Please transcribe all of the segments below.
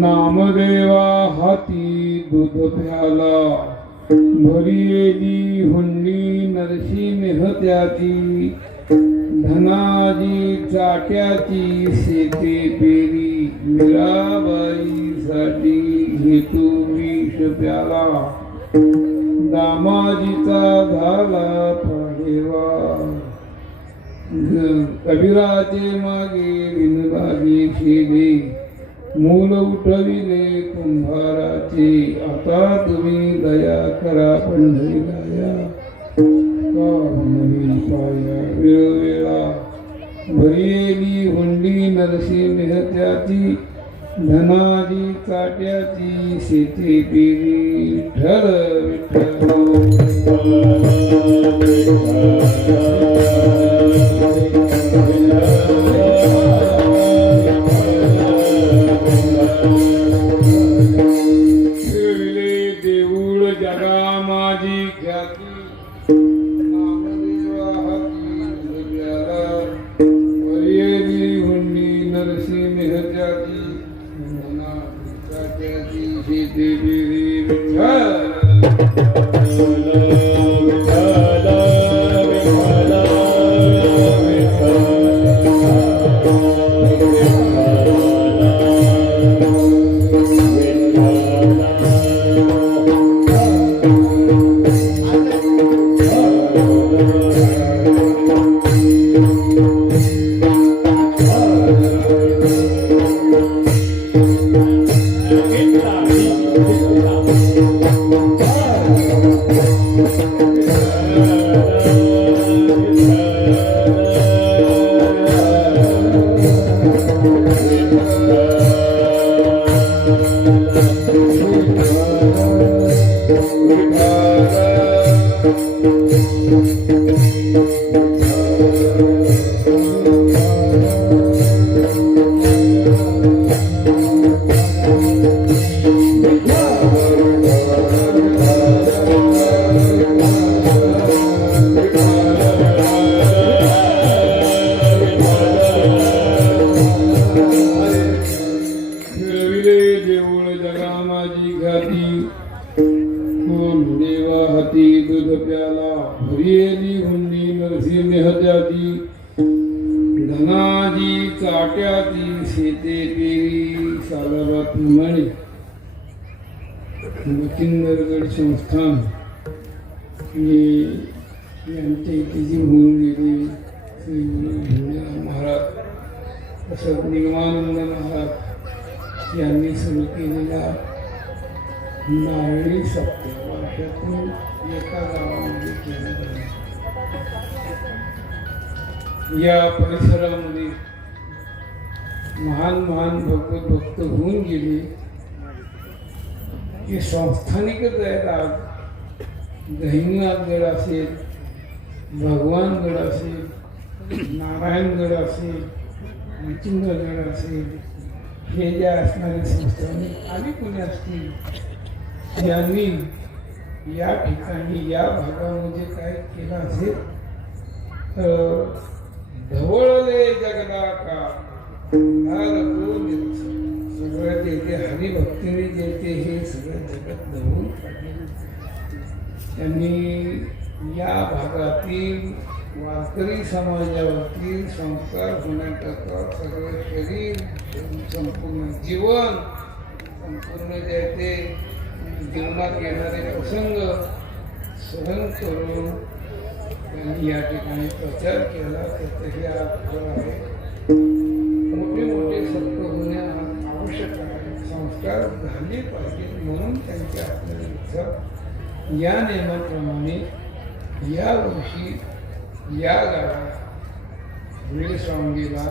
नामदेवा हाती दूध प्याला भरियेली हुंडी नरसी निहत्याची धनाजी चाट्याची शेते पेरी मीराबाई साठी हेतू विष प्याला दामाजीचा झाला पाडेवा कबीराचे मागे विनोबाजी खेळे मूल उठविले कुंभाराचे आता तुम्ही दया करा पंढरीराया पाया वेळोवेळा भरियेली हुंडी नरसी नेहत्याची धनाजी चाट्याची शेती पेरी विठ्ठल देऊळ जगा माझी ख्याती नामदेवा हाती भरियेली हुंडी नरसी नेहत्याची चाट्याची शेती पेरी विठ्ठल देवा हाती दूध त्याला भरियेली हुंडी नरसी मेहत्याची धनाजी चाट्याची शेते पेरी सालाबात म्हणे मचिंदरगड संस्थान हे यांच्या इथे जी होऊन गेली श्री भीमराव महाराज तसंच निगमानंद महाराज यांनी सुरू केलेला नारळी सप्ताह वर्षातून एका गावामध्ये केला जातो. या परिसरामध्ये महान महान भगवत भक्त होऊन गेले की संस्थानिकच आहेत. आज गहिनीनाथगड असेल, भगवानगड असेल, नारायणगड असेल, मचिंदरगड असेल, हे जे असणारे संस्थानिक आणि कोणी असतील यांनी या ठिकाणी या भागामध्ये काय केलं असेल तर ढवळले जगदा का सगळं जे ते हरिभक्तीने जे ते हे सगळं जगत ढवळून काढले. त्यांनी या भागातील वारकरी समाजावरती संस्कार होण्याकरता सगळं शरीर संपूर्ण जीवन संपूर्ण जे ते जीवनात येणारे प्रसंग सहन करून त्यांनी या ठिकाणी प्रचार केला. त्याचंही आज फळ आहे. मोठे मोठे सत्य होणे आवश्यक आहे. संस्कार झाले पाहिजे म्हणून त्यांच्या आपल्या इच्छा या नियमाप्रमाणे या वर्षी या गावात वेळसांगीला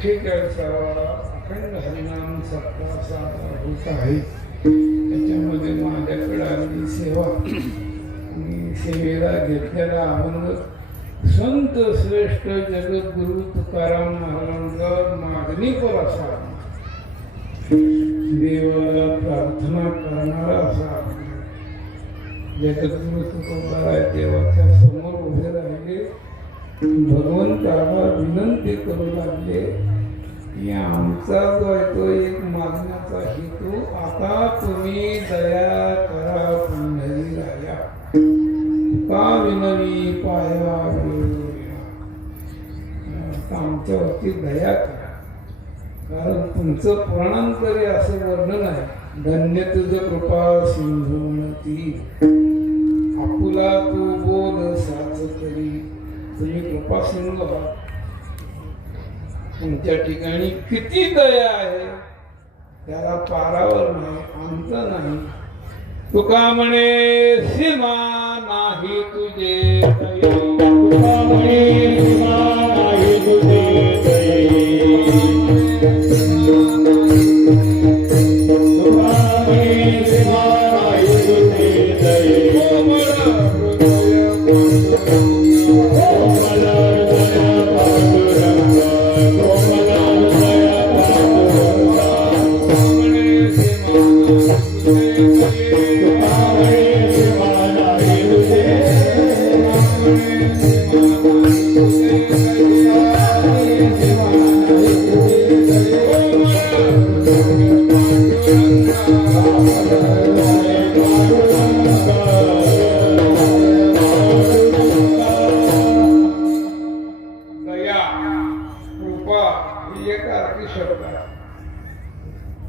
48वा अखंड हरिनाम सप्ताह साजरा होत आहे. त्याच्यामध्ये माझ्याकडे आलेली सेवा आणि सेवेला घेतलेला आनंद संत श्रेष्ठ जगद्गुरु तुकाराम महाराजांचा मागणीपर असा देवाला प्रार्थना करणारा असा जगद्गुरु तुकोबाराय देवाच्या समोर उभे राहिले. भगवंताला विनंती करू लागले की आमचा जो आहे तो एक मागण्याचा हेतू आता तुम्ही दया करा पंढरी राया का विनवी पाया आमच्यावरती दया करा. कारण तुमचं पुराणांतरी असं वर्णन आहे धन्य तुझं कृपा सिंधुमती आपुला तू बोल साच तरी. तुम्ही कृपा सिंधू आहात. तुमच्या ठिकाणी किती दया आहे त्याला पारावर नाही अंत नाही. तुका म्हणे सीमा नाही तुझे दये. तुका म्हणे सीमा नाही तुझे दये. तुका म्हणे सीमा नाही तुझे दये.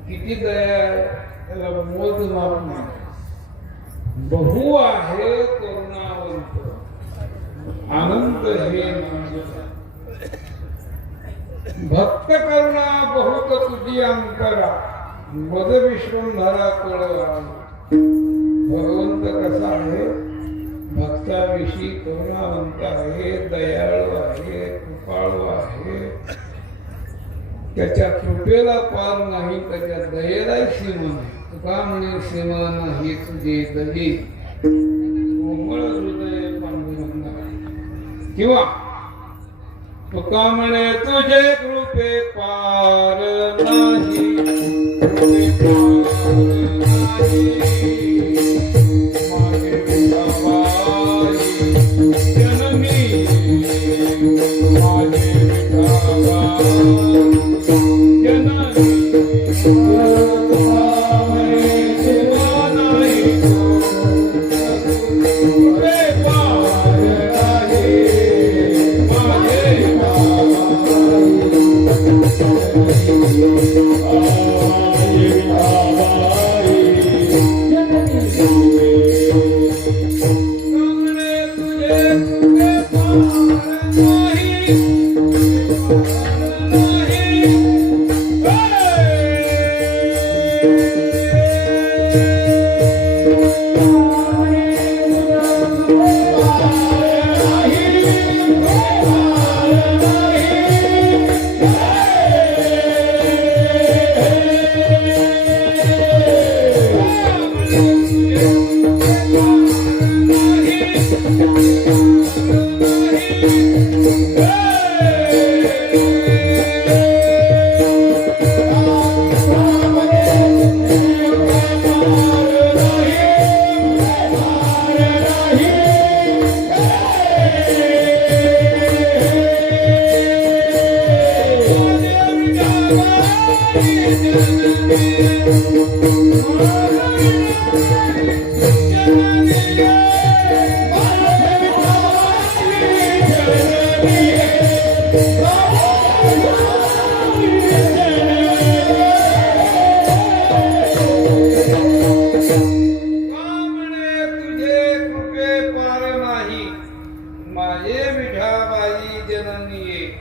किती दया आहे त्याला मोजमाप नाही. बहु आहे करुणावंत अनंत हे नाम. भक्त करुणा बहुत तुझी अंतरा मद विश्वंभरा कळवा. भगवंत कसा आहे भक्ताविषयी करुणावंत आहे, दयाळू आहे, कृपाळू आहे. त्याच्या कृपेला पार नाही, त्याच्या दयेला सीमा नाही. तुका म्हणे सीमा नाही तुझे दये कोमळ हृदय पांडुरंगा. किंवा तुका म्हणे तुझे कृपे पार नाही, कृपे पार नाही. मागे विठाबाई जननी मागे विठाबाई जननी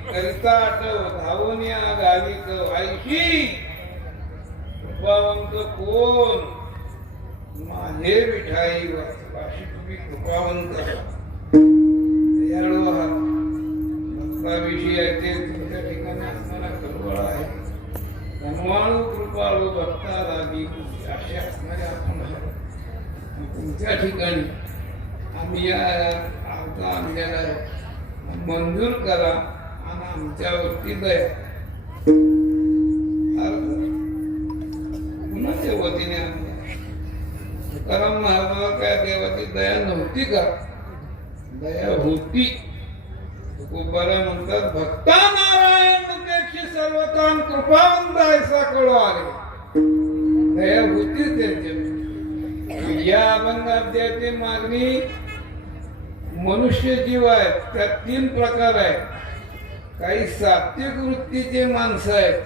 करिता आठव धावून या गालिक आईशी कृपावंत कोण माझे विठाई वाशी तुम्ही कृपावंत दयाळू आहात भक्ताविषयी आहे तुमच्या ठिकाणी असणारा कळवळ आहे धनवाळू कृपाळू भक्ता लागी असे असणारे आपण आहात तुमच्या ठिकाणी आम्ही आता आणलेला मंजूर करा आणि आमच्यावरती दया कुणाच्या वतीने तुकाराम महाराज काय देवाची दया नव्हती का दया होती तुकोबारा म्हणतात भक्ता नारायण मुखेक्षी सर्वतान कृपावंत ऐसा कळो आले दया होती त्यांच्या या अभंग अध्यायाची मागणी मनुष्य जीव आहेत त्यात 3 प्रकार आहेत काही सात्विक वृत्तीचे माणसं आहेत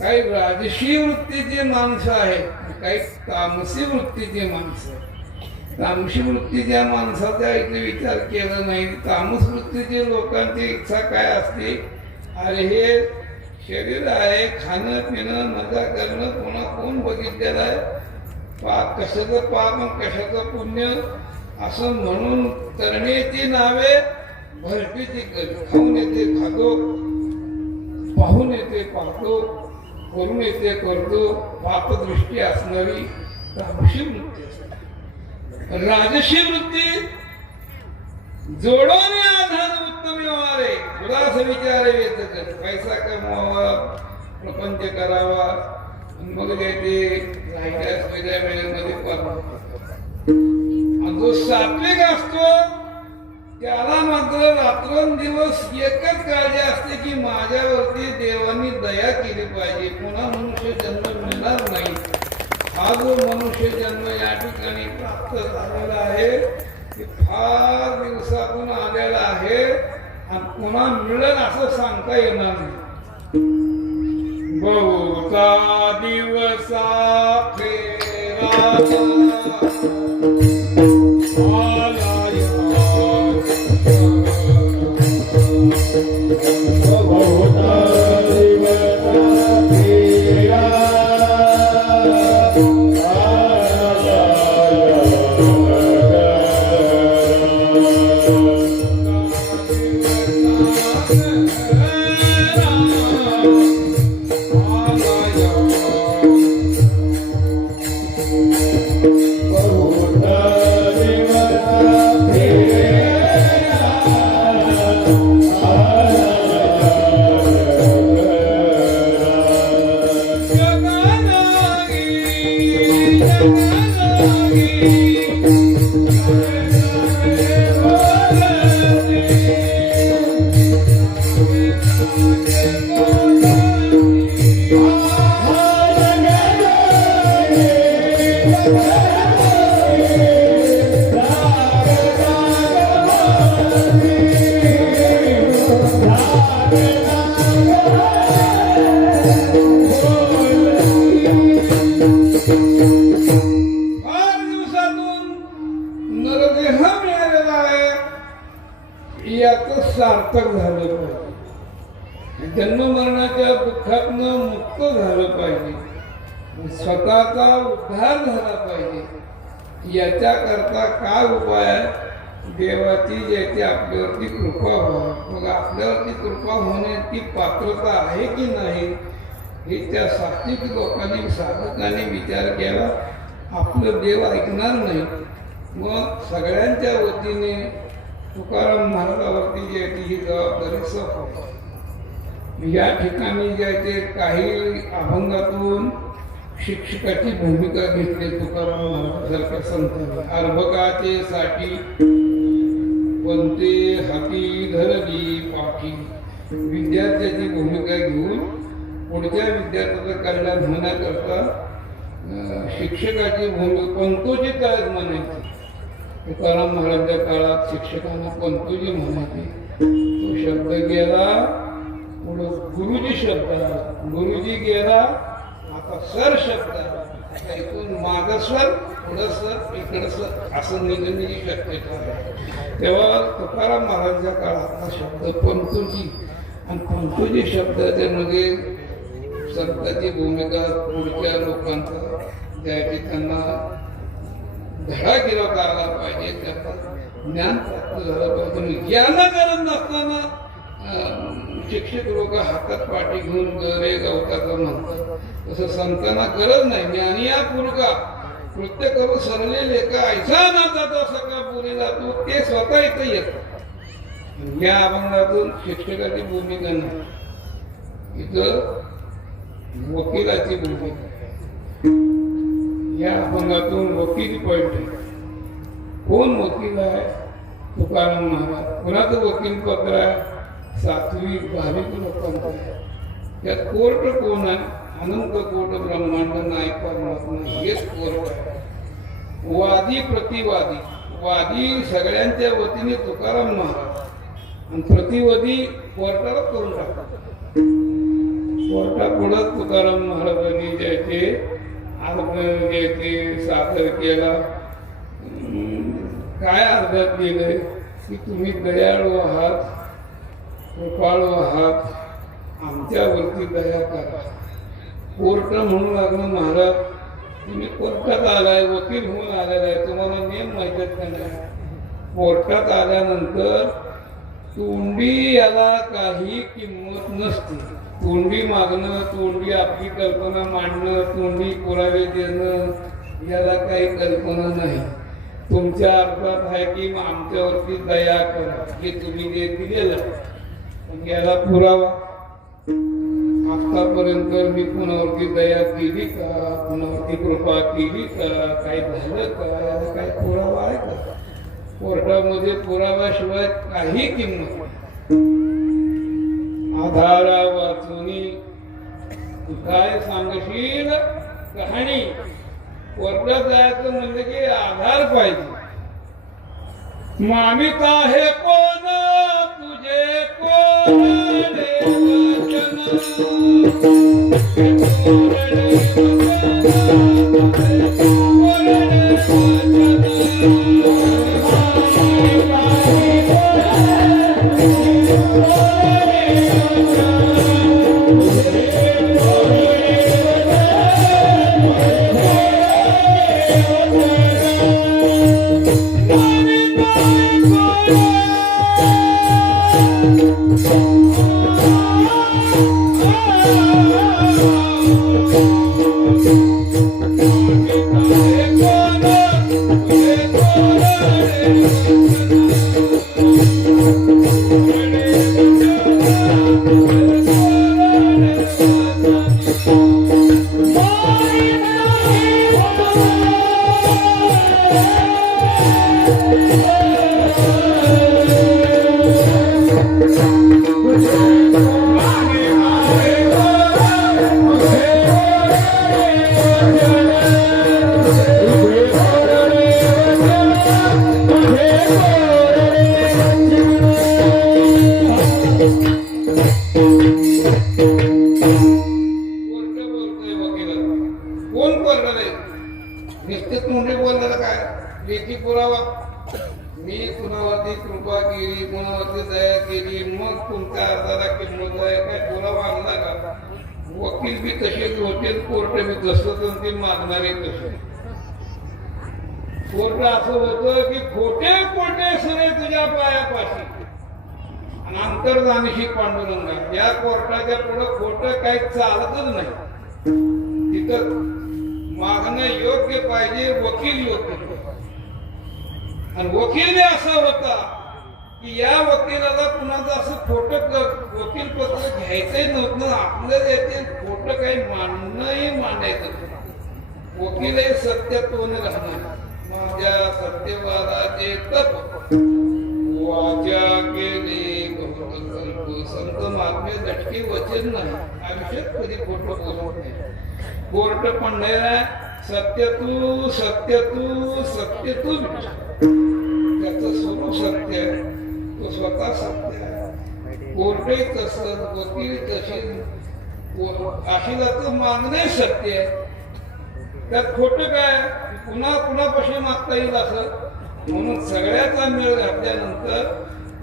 काही राजसी वृत्तीचे माणसं आहेत काही तामसी वृत्तीचे माणसं आहेत तामसी वृत्तीच्या माणसाचा इथे विचार केला नाही तामस वृत्तीचे लोकांची इच्छा काय असते अरे हे शरीर आहे खाणं पिणं मजा करणं कोण बघितलेलं आहे पाप कशाचं पाप आणि कशाचं पुण्य असं म्हणून करण्याची नावे भरतीची खाऊन येते खातो पाहून येते पाहतो करून येते करतो पापदृष्टी असणारी तामसी वृत्ती असते राजसी वृत्ती जोडोने आधार उत्तम व्यवहारे उदास विचार येत पैसा कमवावा प्रपंच करावा मग ते राहिल्यास वेगळ्या वेळेमध्ये पडतो जो सात्विक असतो त्याला मात्र रात्रंदिवस एकच काळजी असते की माझ्यावरती देवानी दया केली पाहिजे पुन्हा मनुष्य जन्म मिळणार नाही हा जो मनुष्य जन्म या ठिकाणी प्राप्त झालेला आहे ते फार दिवसातून आलेला आहे आणि पुन्हा मिळेल असं सांगता येणार नाही बहुता दिवसा फेरा सार्थक झालं पाहिजे जन्म मरणाच्या दुःखातनं मुक्त झालं पाहिजे स्वतःचा उद्धार झाला पाहिजे याच्याकरता काय उपाय आहे देवाची ज्याची आपल्यावरती कृपा व्हावी मग आपल्यावरती कृपा होण्याची पात्रता आहे की नाही हे त्या सात्विक लोकांनी साधकांनी विचार केला आपलं देव ऐकणार नाही मग सगळ्यांच्या वतीने तुकाराम महाराजावरती जी आहे ही जबाबदारी सोपवली या ठिकाणी जे आहे ते काही अभंगातून शिक्षकाची भूमिका घेतली तुकाराम महाराजांसारख्या संतांनी अर्भकाचे साठी कोणते हाती धरली पाठी विद्यार्थ्याची भूमिका घेऊन पुढच्या विद्यार्थ्याचं कल्याण होण्याकरता शिक्षकाची भूमिका पंतोजी काय म्हणायची तुकाराम महाराजांच्या काळात शिक्षकांना पंतोजी म्हणायचे तो शब्द गेला पुढे गुरुजी शब्द गुरुजी गेला आता सर शब्द ऐकून मागं सर पुढं सर इकडं सर असं निघण्याची शक्यता आहे तेव्हा तुकाराम महाराजांच्या काळात हा शब्द पंतोजी आणि पंतोजी शब्दामध्ये संतांची भूमिका पुढच्या लोकांचा ज्याची त्यांना धडा केला करायला पाहिजे, त्याचं ज्ञान प्राप्त झालं पाहिजे. याला गरज नसताना शिक्षक लोक हातात पाठी घेऊन रे गवताचं म्हणतात, तसं संतांना गरज नाही. ज्ञानी या पुरका कृत्य करू सरले लेखा ऐसा ना जाता सगळा बोली जातो, ते स्वतः इथं येतात. या अभंगातून शिक्षकाची भूमिका नाही, इथं वकिलाची भूमिका. या अभंगातून वकील पॉइंट आहे. कोण वकील आहे? तुकाराम महाराज. कुणाचं वकील पत्र आहे? 7वी 12वी लोकांचं आहे. त्यात कोर्ट कोण आहे? अनंत कोट ब्रह्मांड नायक परमात्मा, हेच कोर्ट आहे. वादी प्रतिवादी, वादी सगळ्यांच्या वतीने तुकाराम महाराज आणि प्रतिवादी कोर्टाला करून टाकतात. कोर्टापुढं तुकाराम महाराजांनी ज्याचे अर्ज ज्याचे सादर केला, काय अर्जात गेले की तुम्ही दयाळू आहात, कृपाळू आहात, आमच्यावरती दया करा. कोर्ट म्हणू लागलं, महाराज तुम्ही कोर्टात आलाय, वकील होऊन आलेला आहे, तुम्हाला नियम माहिती आहेत का नाही? कोर्टात आल्यानंतर तोंडी याला काही किंमत नसते. तोंडी मागणं, तोंडी आपली कल्पना मांडणं, तोंडी पुरावे देणं, याला काही कल्पना नाही. तुमच्या अर्थात आहे की आमच्यावरती दया करा, हे तुम्ही जे दिलेलं याला पुरावा. आतापर्यंत मी कुणावरती दया केली का, कुणावरती कृपा केली का, काही झालं का, याला काही पुरावा आहे का? कोर्टामध्ये पुराव्याशिवाय काही किंमत नाही. आधारा वाचुनी तू काय सांगशील कहाणी. कोर्टात जायचं म्हणजे की आधार पाहिजे. मामिता हे कोण तुझे कोण निश्चित म्हणजे बोलण्याला काय लेखी पुरावा. मी कुणावरती कृपा केली, कुणावरती दया केली, मग तुमच्या अर्जाला किंमत आहे, काय पुरावा आणला का? वकील बी तसेच होते, कोर्ट बी जसं ते मागणारे तसे. कोर्ट असं होतं की खोटे खोटे सरे तुझ्या पायापाशी आणि अंतर्जानीशी पांडुरंगा. या कोर्टाच्या पुढं खोटं काही चालतच नाही. तिथं मागणं योग्य पाहिजे, वकील योग्य. आणि वकील असा होता की या वकिलाला कुणाचं असं खोटं वकील पत्र घ्यायचंही नव्हतं. आपल्याला याचे खोटं काही मांडणंही मांडायचं. वकील हे सत्यत्वाने राहणार. माझ्या सत्यवादाचे तप वाचा केले संत महात्मे लटके वचन नाही. आयुष्यात कधी खोटं बोलत नाही. कोर्ट पण नाही, सत्य तू सत्य तू सत्य तू. त्याचं स्वरूप सत्य आहे, तो स्वतः सत्य आहे. कोर्टही तसंच, वकील तसेच, आशिलाचं मागणंही सत्य आहे. त्यात खोटं काय? पुन्हा कुणापाशी मागता येईल असं. म्हणून सगळ्याचा मेळ घातल्यानंतर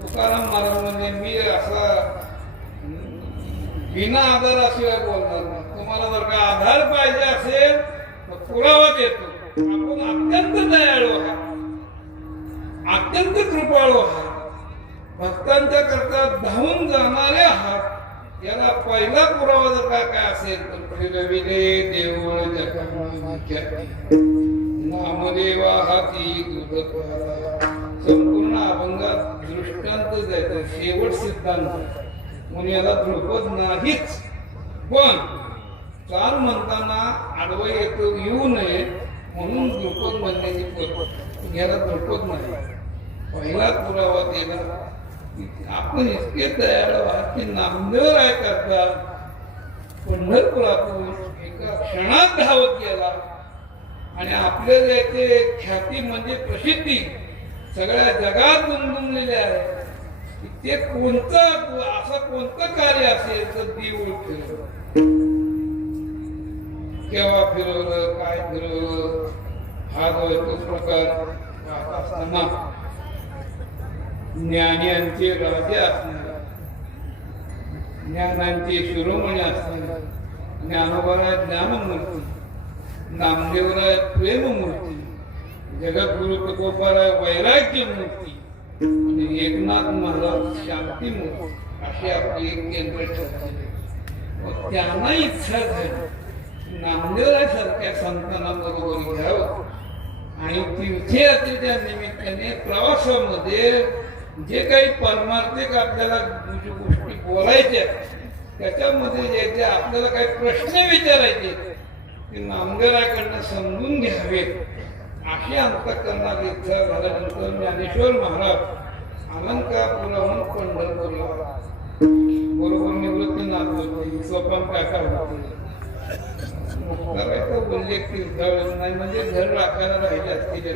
तुकाराम महाराज म्हणजे मी असा बिना आधाराशिवाय बोलणार नाही. तुम्हाला जर का आधार पाहिजे असेल तर पुरावा देतो. आपण अत्यंत दयाळू आहात, अत्यंत कृपाळू आहात, भक्तांच्या करता धावून जाणारे आहात. याला पहिला पुरावा जर का काय असेल तर फिरविले देऊळ जगन्नाथाच्या नामदेवा हाती दूध प्याला. संपूर्ण अभंगात दृष्टांत द्यायचं, शेवट सिद्धांत म्हणून याला धृपद नाहीच. पण चाल म्हणताना आडवं येऊ नये म्हणून धृपद म्हणण्याची पद्धत, याला धृपद नाही. पहिला पुरावा दिला. आपण इतके दयाळू आहात की नामदेव राय करता पंढरपुरातून एका क्षणात धावत गेला आणि आपल्या याचे ख्याती म्हणजे प्रसिद्धी सगळ्या जगात दुमदुमलेली आहे. ते कोणतं असं कोणतं कार्य असेल तर देऊळ फिरवलं, केव्हा फिरवलं, काय फिरवलं, हा जो तो प्रकार पाहत असताना ज्ञानियांचे राजे असणार, ज्ञानांचे शिरोमणी असणार, ज्ञानोबराय ज्ञानमूर्ती, नामदेवराय प्रेममूर्ती, जगद्गुरु तुकोबाराय वैराग्य मूर्ती आणि एकनाथ महाराज शांती मूर्ती अशी आपली एक केंद्र ठरली. त्यांना इच्छा झाली नामदेवराय सारख्या संतांना बरोबर घ्यावं आणि तीर्थयात्रेच्या निमित्ताने प्रवासामध्ये जे काही परमार्थिक आपल्याला गोष्टी बोलायच्या त्याच्यामध्ये जे आपल्याला काही प्रश्न विचारायचे ते नामदेवरायकडनं समजून घ्यावेत अशी अंतःकरणात इच्छा झाल्यानंतर ज्ञानेश्वर महाराज अलंकापुराहून पंढरपूरला बरोबर निवृत्तीनाथ होते, सोपान काका होते. मुक्ताबाईचा उल्लेख तीर्थावर नाही म्हणजे घर राखायला राहिले असतील.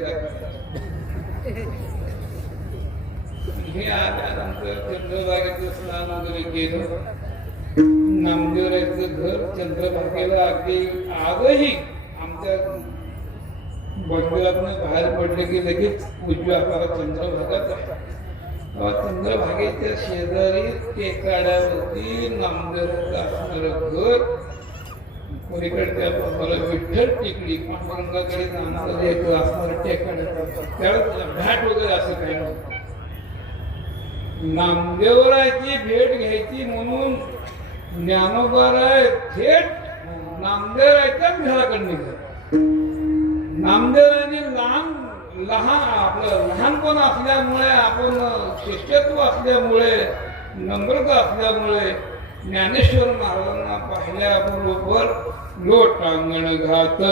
हे आल्यानंतर चंद्रभागेचं स्नान वगैरे केलं. नामदेवरायचं घर चंद्रभागेला अगदी आजही आमच्या बंगल्यातनं बाहेर पडले की लगेच उजव्या हाताला चंद्रभागाच आहे. चंद्रभागेच्या शेजारी टेकाड्यावरती नामदेवरायचं असणारं घर, पलीकडच्या बाजूला विठ्ठल टेकडी पांडुरंगाकडे जाणारं एक असणारं टेकाड्या, त्यावेळेस घाट वगैरे असं काही नव्हतं. नामदेवरायची भेट घ्यायची म्हणून ज्ञानोबाराय थेट नामदेवरायच्याच घराकडे निघाले. नामदेवरायने लहान आपलं लहानपण असल्यामुळे, आपण शिष्यत्व असल्यामुळे, नम्रता असल्यामुळे ज्ञानेश्वर महाराजांना पाहिल्याबरोबर लोटांगण घात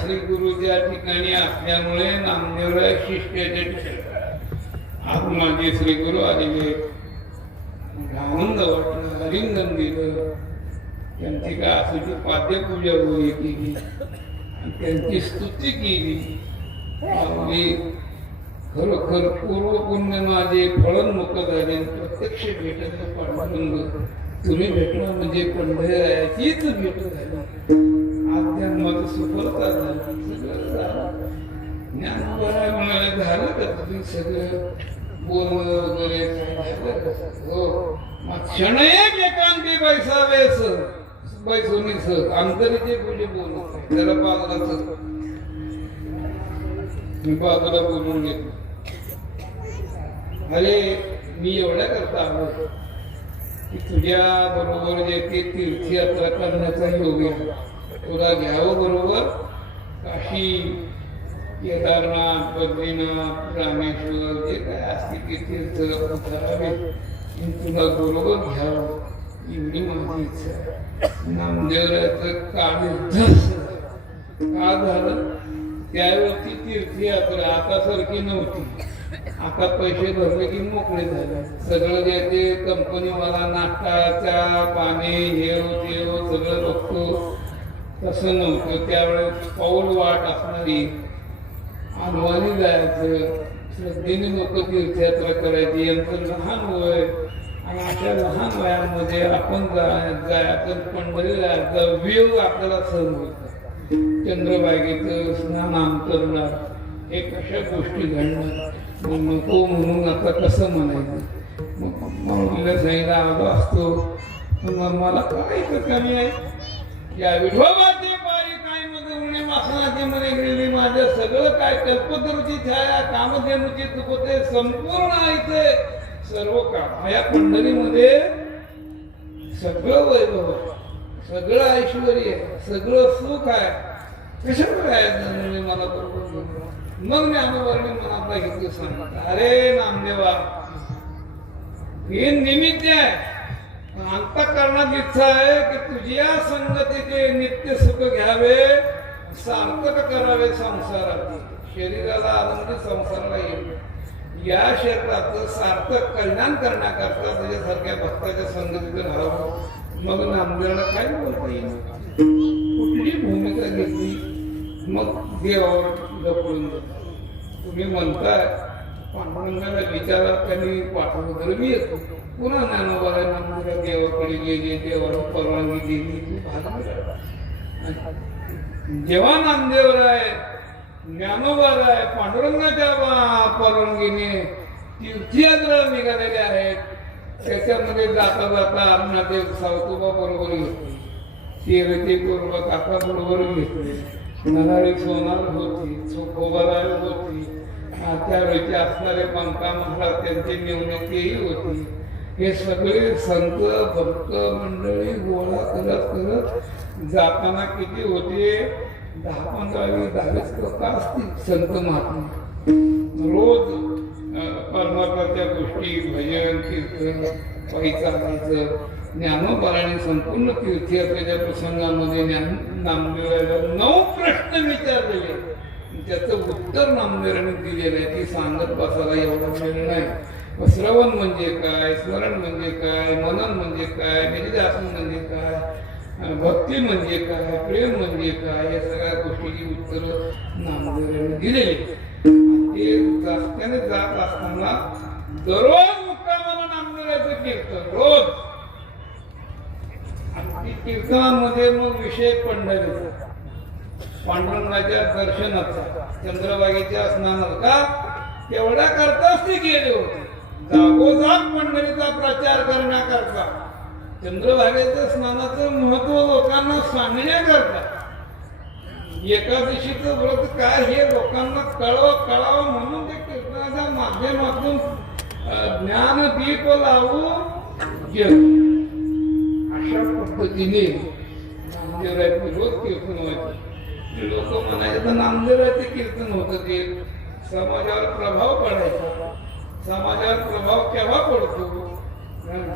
श्री गुरु त्या ठिकाणी असल्यामुळे नामदेवराय शिष्याच्या ठिकाणी आज माझे श्री गुरु आलेले, आनंद वाटला, हरिंगण दिलं. त्यांची काय असायची पाद्यपूजा वगैरे केली, त्यांची स्तुती केली. खरोखर पूर्व पुण्य माझे फळोन्मुख झाले प्रत्यक्ष भेटत पांडुरंग तुम्ही भेटला म्हणजे पंढरीचीच भेट झाली अध्यात्माचं सुफलता झाली सगळं झालं ज्ञानोबा म्हणाले झालं का तुम्ही सगळं बोलणं वगैरे काय झालं हो मग क्षण एक एकांती बैसावेस बैसोनीस अंतरीचे पूजे बोलत जरा बाजूला बोलून घेतो अरे मी एवढ्या करता आलो की तुझ्या बरोबर जे ते तीर्थयात्रा करण्याचा योग आहे तुला घ्यावं बरोबर काशी केदारनाथ बद्रीनाथ रामेश्वर जे काय असते ते तीर्थ करावे तुला बरोबर घ्यावं एवढी माझी इच्छा नामदेवराचं काळीच का झालं त्यावेळी तीर्थयात्रा आता सारखी नव्हती आता पैसे भरले की मोकळे झाले सगळं जे ते कंपनीवाला नाश्ता पाणी हे सगळं बघतो तसं नव्हतं त्यावेळेस पाऊल वाट असणारी अनवाणी जायचं श्रद्धेने लोक तीर्थयात्रा करायची यांचं लहान वय आणि अशा लहान वयामध्ये आपण जायचं पंढरीला जायचं वेळ आपल्याला सहन होतं चंद्रभागेचं स्नान अंतरणार हे कशा गोष्टी घडणार नको म्हणून आता कसं म्हणायचं मग सांगितलं आलो असतो मग मला काय कमी आहे या विठोबाची बारी काय मध्ये उणे मासनाची मध्ये गेली माझं सगळं काय कल्पतरूची छाया कामधेनुची चुकते संपूर्ण इथे सर्व काम या पंढरीमध्ये सगळं वैभव सगळं ऐश्वर सगळं सुख आहे कशावर आहे मला बरोबर मग ज्ञानोबाने मनातला घेतलं सांगतात अरे नामदेवा हे निमित्त आहे अंतःकरणात इच्छा आहे की तुझ्या संगतीचे नित्य सुख घ्यावे सार्थक करावे संसारात शरीराला आनंद संसाराला येईल या क्षेत्राचं सार्थक कल्याण करण्याकरता तुझ्यासारख्या भक्ताच्या संगतीत राहावं मग नामदेवाला काय बोलता येईल कुठली भूमिका घेतली मग देवावर लपडून तुम्ही म्हणताय पांडुरंगाला विचारा त्यांनी पाठवलं तर मी येतो पुन्हा ज्ञानोबाला नामदेवा देवाकडे गेले देवाला परवानगी दिली जेव्हा नामदेवराय ज्ञानोबाराय पांडुरंगाच्या परवानगीने तीर्थयात्रा निघालेले आहेत त्याच्यामध्ये जाता जाता अरुणादेव सावतोबा बरोबर घेतले शेरती बरोबर काका बरोबर घेतले नराळी सोनार होती चोखोबाराय होती त्यावेळेचे असणारे पंका महाराज त्यांची निवडणुकीही होती हे सगळे संत भक्त मंडळी गोळा करत जाताना किती होते 10-15-20 लोक असतील संत महात्मा रोज परमार्थाच्या गोष्टी भजन कीर्तन पायी चालायचं ज्ञानोबाराने संपूर्ण तीर्थयात्रेच्या प्रसंगामध्ये नामदेवाला 9 प्रश्न विचारलेले त्याचं उत्तर नामदेवाने दिलेलं आहे ती सांगत बसायला एवढा वेळ नाही श्रवण म्हणजे काय स्मरण म्हणजे काय मनन म्हणजे काय निधिध्यासन म्हणजे काय भक्ती म्हणजे काय प्रेम म्हणजे काय या सगळ्या गोष्टीची उत्तर नामदेवाने दिलेली ते रस्त्याने जात असताना दररोज मुक्कामाला नामदेवाचं कीर्तन रोज कीर्तनामध्ये मग विषय पंढरीचा पांडुरंगाच्या दर्शनाचा चंद्रभागेच्या स्नानाचा तेवढ्या करताच ते गेले होते जागोजाग पंढरीचा प्रचार करण्याकरता चंद्रभागेच्या स्नानाचं महत्व लोकांना सांगण्याकरता एकादशीचं व्रत काय हे लोकांना कळावं म्हणून ते कीर्तनाच्या माध्यमातून ज्ञानदीप लावून गेलं अशा पद्धतीने नामदेवरायचं रोज कीर्तन व्हायचं लोक म्हणायचे तर नामदेवरायचे कीर्तन होतं ते समाजावर प्रभाव पडायचा समाजावर प्रभाव केव्हा पडतो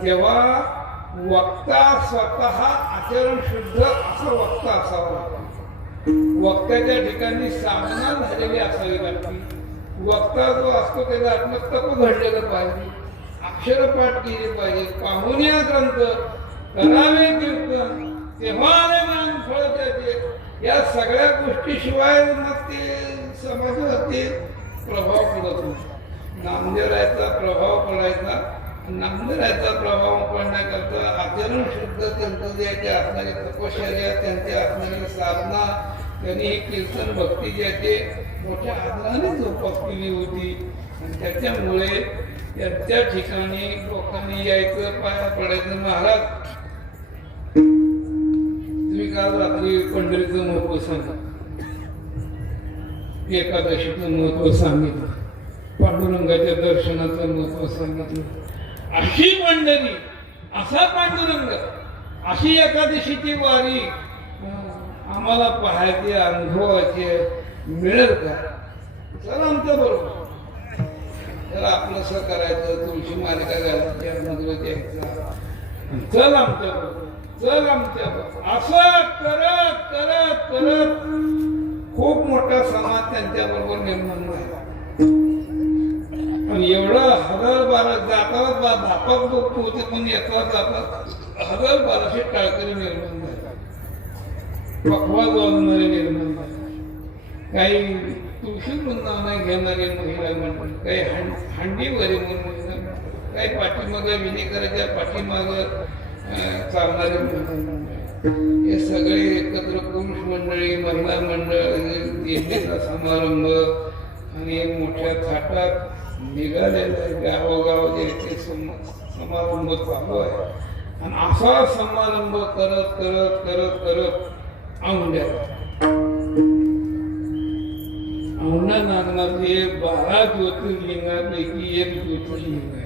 जेव्हा वक्ता स्वतः आचरण शुद्ध असं वक्ता असावा वक्त्याच्या ठिकाणी साधना झालेली असावी लागते वक्ता जो असतो त्याचा आपलं तप घडलेलं पाहिजे अक्षरपाठ केले पाहिजे पाहुण्या ग्रंथ करावे कीर्तन तेव्हा आले फळ त्याचे या सगळ्या गोष्टीशिवाय मग ते समाजावरती प्रभाव पडत नाही नामदेवाचा प्रभाव पडायचा. नामदेवाचा प्रभाव पडण्याकरता आचरण शुद्ध त्यांचं जे ते असणारी तपश्चर्या, त्यांच्या असणारी साधना, त्यांनी ही कीर्तन भक्ती जी आहे ते मोठ्या आदराने जोपास केली होती. आणि त्याच्यामुळे त्यांच्या ठिकाणी लोकांनी यायचं, पाया पडायचं. महाराज तुम्ही काल रात्री पंढरीचं महत्व सांगितलं, एकादशीचं महत्व सांगितलं, पांडुरंगाच्या दर्शनाचं महत्व सांगितलं. अशी पंढरी, असा पांडुरंग, अशी एकादशीची वारी आम्हाला पाहायची, अनुभवाची मिळेल का? चल आमच्या बरोबर, त्याला आपलंसं करायचं, तुळशी मालिका घालायची, अनुग्रह द्यायचा, चल आमच्या बरोबर, चल आमच्या बरोबर. असं करत करत करत खूप मोठा समाज त्यांच्या बरोबर निर्माण झाला. आणि एवढं 1012 जातात बापात लोक होते, पण येतात जातात 1012 टाळकरी निर्माण झाले, पखवाज वाजणारे निर्माण झाले. काही तुळशी वृंदावन घेणारे महिला मंडळ, काही हंडीवरी म्हणून, काही पाठीमागं विनेकराच्या पाठीमागं चालणारे मंडळ, हे सगळे एकत्र पुरुष मंडळी, महिला मंडळ, येण्याचा समारंभ आणि मोठ्या थाटात निघालेला गावोगाव जे ते समारंभ चालू आहे. आणि असा समारंभ करत करत करत करत औंढा नागनाथले 12 ज्योतिर्लिंगापैकी एक ज्योतिर्लिंग आहे.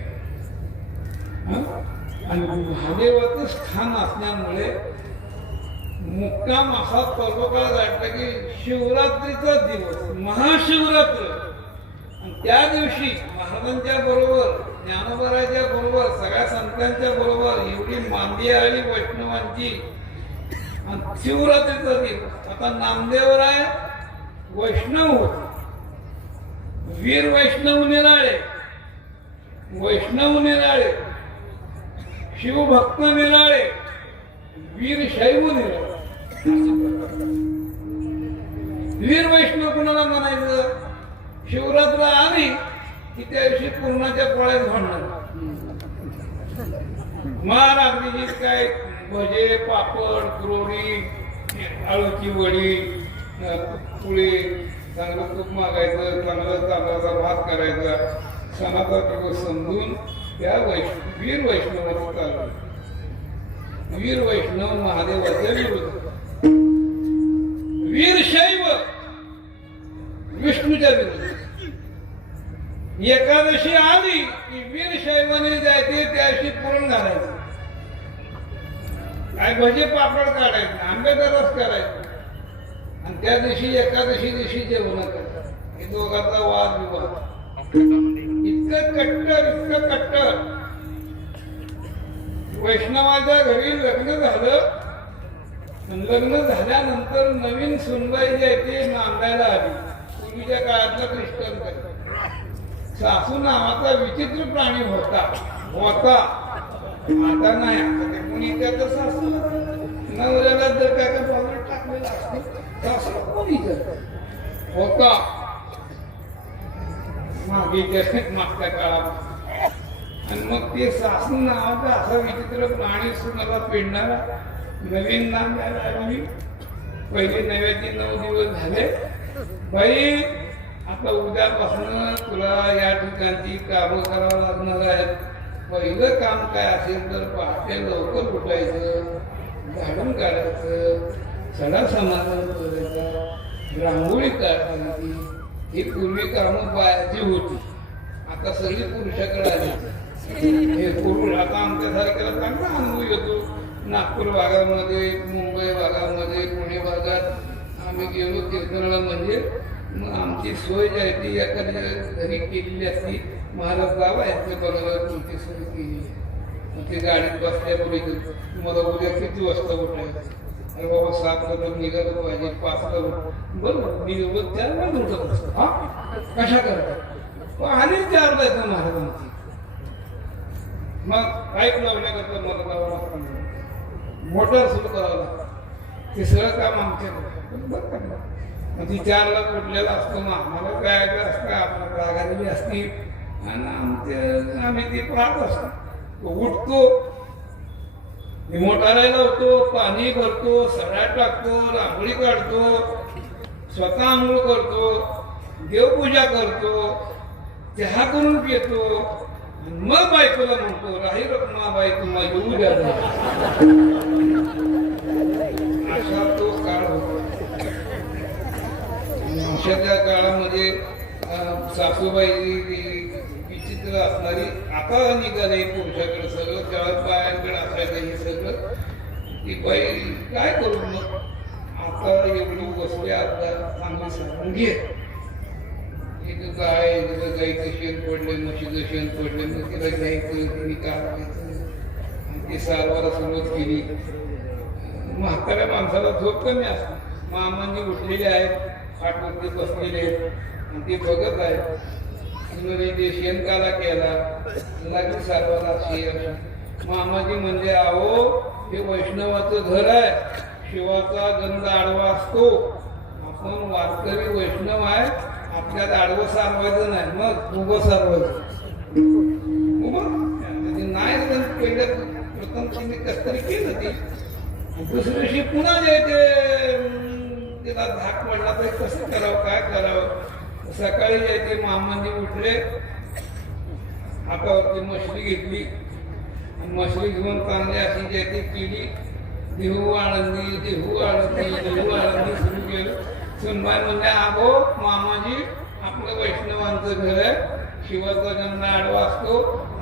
आणि महादेवाचं स्थान असल्यामुळे मुक्काम असा पर्वकाळ गाठला की शिवरात्रीचा दिवस, महाशिवरात्र. आणि त्या दिवशी महाराजांच्या बरोबर, ज्ञानोबाराच्या बरोबर, सगळ्या संतांच्या बरोबर एवढी मांदी आली वैष्णवांची. आणि शिवरात्रीचा दिवस. आता नामदेवराय वैष्णव होते, वीर वैष्णव निराळे, वैष्णव निराळे, शिवभक्त निराळे, वीर शैव निराळे. वीर वैष्णव कुणाला म्हणायचं? शिवरात्र आली की त्या दिवशी पूर्णाच्या पोळ्यात भांडणार, मार अग्नी, काय भजे, पापड, कुरवडी, आळूची वडी, पुळे, चांगलं तूप मागायचं, चांगला तांदळाचा भात करायचा. सणाचा दिवस समजून त्या वीर वैष्णवाचं चालू. वीर वैष्णव महादेवाच्या विरोधात, वीर शैव विष्णूच्या विरोधात. एकादशी आली की वीर शैवाने जायचे, त्याशी पुरण घालायचं, काय भजे पापड काढायचं, आंब्याचा रस करायचा. आणि त्या दिवशी एकादशी दिवशी जेवण करतात. हे दोघांचा वाद विवाद इतकं कट्टर, इतकं कट्टर. वैष्णवाच्या घरी लग्न झालं. लग्न झाल्यानंतर नवीन सुनबाई जी आहे ते नांदायला आली. पूर्वीच्या काळातला क्रिश्चन सासू नावाचा विचित्र प्राणी होता. आता नाही. आता कोणी त्याचं सासू नवऱ्याला जर काय का पावलं टाकलेलं असते, सासू कोणी होता मागच्या काळात. आणि मग ते सासू नावाचा असा विचित्र प्राणी सुनाला पेडणारा नवीन नाम द्यायला आली. पहिले नव्याचे 9 दिवस झाले. बाई आता उद्यापासून तुला या ठिकाणची कामं करावं लागणार आहेत. पहिलं काम काय असेल तर पहाटे लवकर उठायचं, झाडून काढायचं, सडा समाधान करायचा, रांगोळी काढायची. ही पूर्वी कामं बायाची होती, आता सगळी पुरुषाकडे आली. हे पुरुष आता आमच्यासारख्याला चांगला अनुभव येतो. नागपूर भागामध्ये, मुंबई भागामध्ये, पुणे भागात आम्ही गेलो कीर्तनाला. म्हणजे मग आमची सोय जी आहे ती एखाद्या घरी केलेली असती. महाराज बाबा यांच्या बरोबर तुमची सोय केली. मग ते गाडीत बसल्यापुढे तुम्हाला उद्या किती वाजता उठायचं? अरे बाबा 7ला तर निघालं पाहिजे, 5ला बरोबर निघत 4ला उठत असतो. हा कशा करतात? आणि 4ला येतं महाराजांची. मग पाईप लावण्याकरता मला लावा लागतं, मोटर सुरू करावं लागतं. ते सगळं काम आमच्याकडे. ती 4ला उठलेला असतो. मग आम्हाला काय असतं, आपल्याला रागालेली असती. आणि आम्ही ते पाहत असतो. उठतो, मोटारा लावतो, पाणी भरतो, सडा टाकतो, रांगोळी काढतो, स्वतः आंघोळ करतो, देवपूजा करतो, चहा करून पितो, मग बायकोला म्हणतो राही रखमाबाई तुम्हाला येऊ द्या. असा तो काळ होता. अशाच्या काळामध्ये सासूबाई विचित्र असणारी आता निघाले पुरुषाकडे सगळं काळात बायांकडे असायचं हे सगळं. ती बाई काय करू मग आता एवढी बसली आता चांगली सांगून घे. तिथं काय तिथं गाईचं शेण पडले, म्हशीचं शेण पडले, मग तिला घ्यायचं, तिने काढायचं, ती सारवाला सुरुवात केली. म्हाताऱ्या माणसाला झोप कमी असते. मामांनी उठलेले आहेत, खाटवरती बसलेले आहेत आणि ते बघत आहेत. ते शेणकाला केला लागली सारवाला शेण. मामाजी म्हणजे अहो हे वैष्णवाचं घर आहे, शिवाचा गंध आडवा असतो. आपण वारकरी वैष्णव आहे, आपल्याला आडवं सारवायचं नाही, मग उभं सारवायचं. नाही पहिलं प्रथम तिने कस तरी केलं. ते दुसऱ्या दिवशी पुन्हा जायचे, तिला धाक पडला तर कसं करावं, काय करावं. सकाळी जायचे, मामांनी उठले, हातावरती मछली घेतली, मछली घेऊन चांगली अशी जायची केली. देहू आळंदी, देहू आळंदी, देहू आळंदी सुरू केलं. सुनबाई म्हणजे आगो मामाजी आपलं वैष्णवांचं घर आहे, शिवाचा गंध आडवा असतो,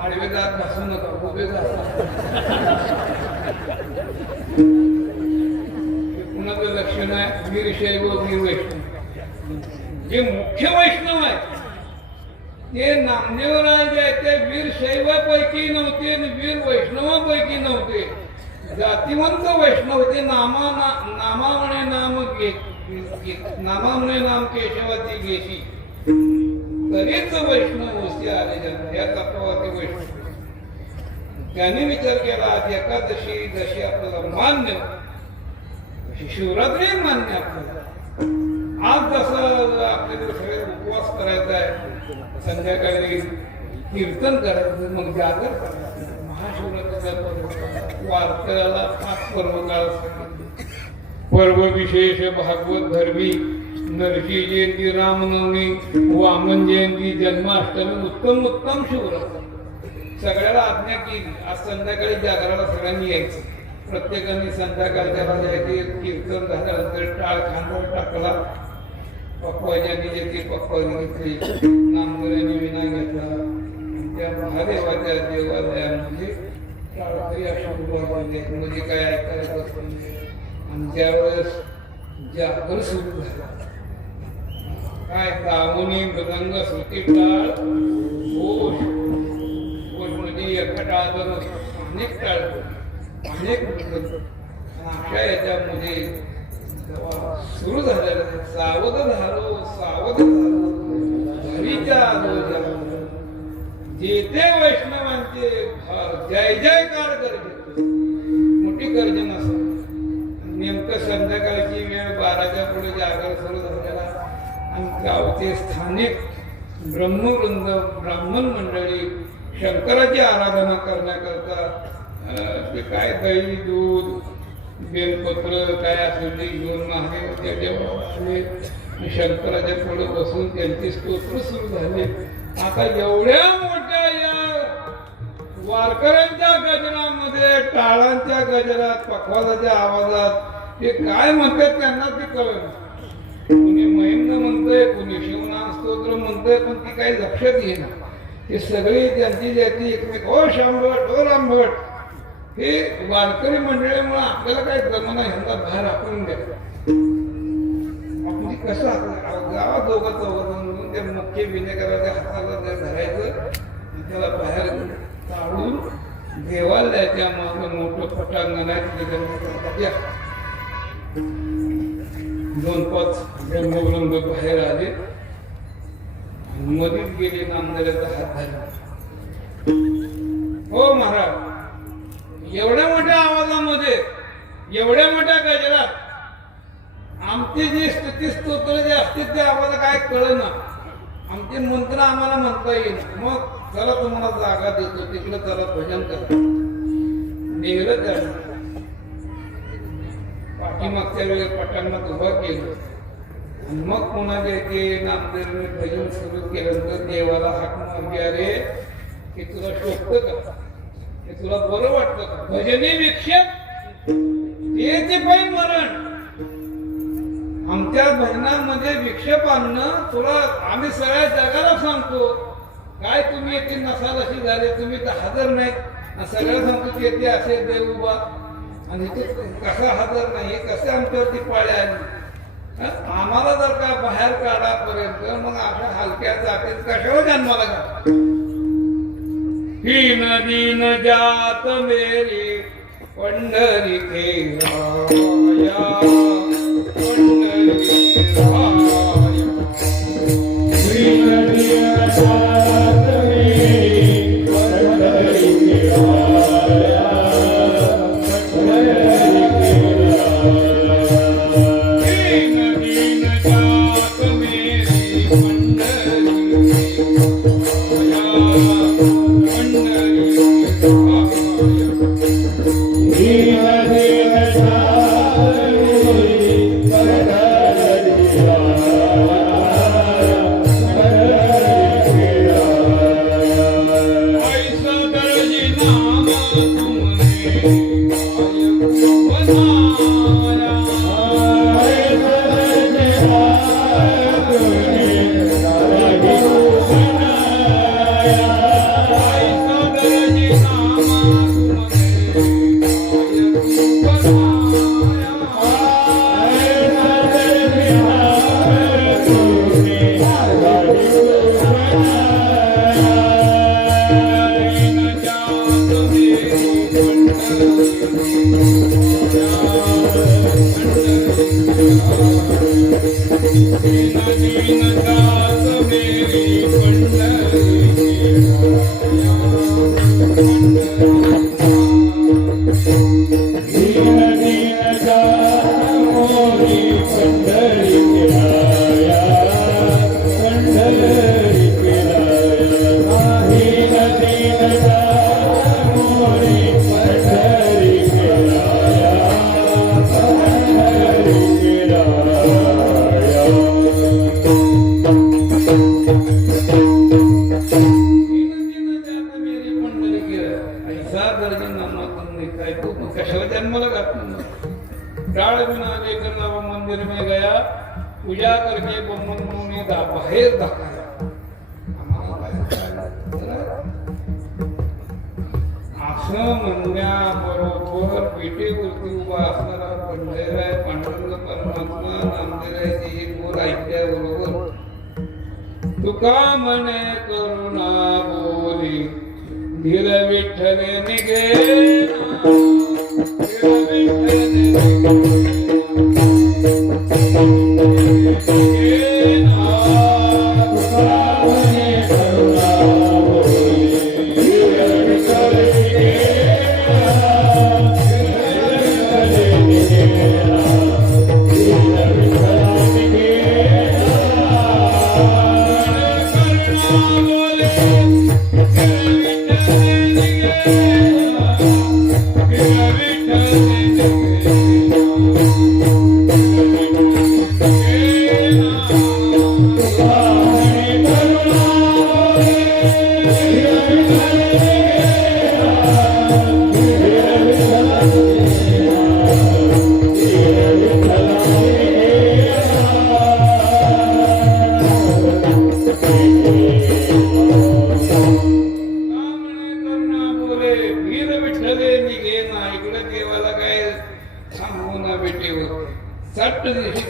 आडवे दात घासू नका, उभे घासा. कुणाचं लक्षण आहे वीरशैव वीर वैष्णव. जे मुख्य वैष्णव आहे ते नामदेवराय आहे ते वीरशैवापैकी नव्हते आणि वीर वैष्णवापैकी नव्हते. जातिवंत वैष्णव होते. नामामुळे नाम नामामुळे नाम केशवाती गेशी तरीच वैष्णव वस्ती आले जन्म. या तत्वावरती वैष्णव. त्याने विचार केला एकादशी जशी आपल्याला मान्य, शिवरात्री मान्य आपल्याला. आज जसं आपल्याला सगळे उपवास करायचा आहे, संध्याकाळी कीर्तन करायचं, मग जागर करायचं, महाशिवरात्रीचा वारकऱ्याला 5 पर्व काळ पर्व विशेष भागवत धर्मी, नरसी जयंती, रामनवमी, वामन जयंती, जन्माष्टमी, उत्तम उत्तम शिवरात्र. सगळ्याला आज्ञा केली. आज संध्याकाळी जागराला सगळ्यांनी यायचं. प्रत्येकाने संध्याकाळच्या जायचे. कीर्तन झाल्यानंतर टाळ खांद्यावर टाकला. पक्वाजांनी घेतली, पक्वाने घेतली, नामकऱ्यांनी विना घेतला. त्या महादेवाच्या देवालयामध्ये टाळकरी अशा उभा म्हणजे काय ऐकायला. आणि ज्यावेळेस जागर सुरू झाला, काय दामोनी मृदंग श्रुती टाळ घोष म्हणजे एका टाळाचं अनेक टाळ अनेक मृदंग. अशा याच्यामध्ये जेव्हा सुरू झालेलं सावध झालो सावध झालो घरीच्या आलो जेथे वैष्णवांचे जय जयकार गर्जे मोठी गर्जन असो. नेमकं संध्याकाळची वेळ 12च्या पुढे जागर सुरू झालेला आणि गावचे स्थानिक ब्रह्मवृंद ब्राह्मण मंडळी शंकराची आराधना करण्याकरता ते काय दही दूध बेलपत्र काय असेल ते घेऊन महादेवाच्या देवाला शंकराच्या पुढे बसून त्यांची स्तोत्र सुरू झाले. आता एवढ्या मोठ्या या वारकऱ्यांच्या गजरामध्ये, टाळांच्या गजरात, पखवाजाच्या आवाजात ते काय म्हणतात त्यांना ते कळलं. कुणी महिम्न म्हणतोय, कुणी शिवनाम स्तोत्र म्हणतोय, पण ती काही लक्षात येणार. ते सगळी त्यांची जाती एकमेक ओ शांभट ओ रामभट हे वारकरी मंडळीमुळे आपल्याला काय जमाना ह्यांना बाहेर हाकून द्या. आपली कसं गावात दोघं चौघं त्या मुख्य विनेकराच्या हाताला धरायचं, त्याला बाहेर काढून देवालयाच्या मागं मोठं पटांगण आहे. 2-5 ब्रह्मवृंद बाहेर आले, मधीच गेले, नामदेवाचा हात धरला. हो महाराज, एवढ्या मोठ्या आवाजामध्ये, एवढ्या मोठ्या गजरात आमची जी स्तुती स्तोत्र जे असते ते आवाज काय कळना. आमचे मंत्र आम्हाला म्हणता येईल. मग चला तुम्हाला जागा देतो, तिकडे चला भजन करा. निघलं त्यानं पाठीमागच्या वेळेस पटांना उभा केलं आणि मग कोणाच्या ते नामदेवने भजन सुरू केल्यानंतर देवाला हाक मारली, अरे हे तुला शोभतं का, हे तुला बरं वाटतं का? भजनी विक्षेप ते पाहिजे मरण. आमच्या भजनामध्ये विक्षेप आणणं तुला आम्ही सगळ्या जगाला सांगतो. काय तुम्ही येथे नसाल अशी झाले, तुम्ही तर हजर नाहीत. सगळ्या सांगतो की येते असे देव उभा आणि इथे कसा हजर नाही, कसे आमच्यावरती पाळ्या आली. आम्हाला जर का बाहेर काढापर्यंत मग अशा हलक्या जातीत कशावर जन्माला घाल. ही नदी न जात मेरी पंढरी के राया, पंढरी के राया. ही नदी न जात मेरी पंढरी के राया, पंढरी के राया. ही नदी न जात मेरी पंढरी के राया, पंढरी के कशाला जन्माला घातलं. डाळ बिना लेकर लावा मंदिर में गया, पूजा करके ब्रह्मने बाहेर दाखवला. असं म्हणण्याबरोबर पेटेवरती उभा असणारा पंढरीराय पांडुरंग परमात्मा नामदेवाची ही बोल ऐकल्याबरोबर तुका म्हणे करुणा बोली, धीर विठ्ठले निघे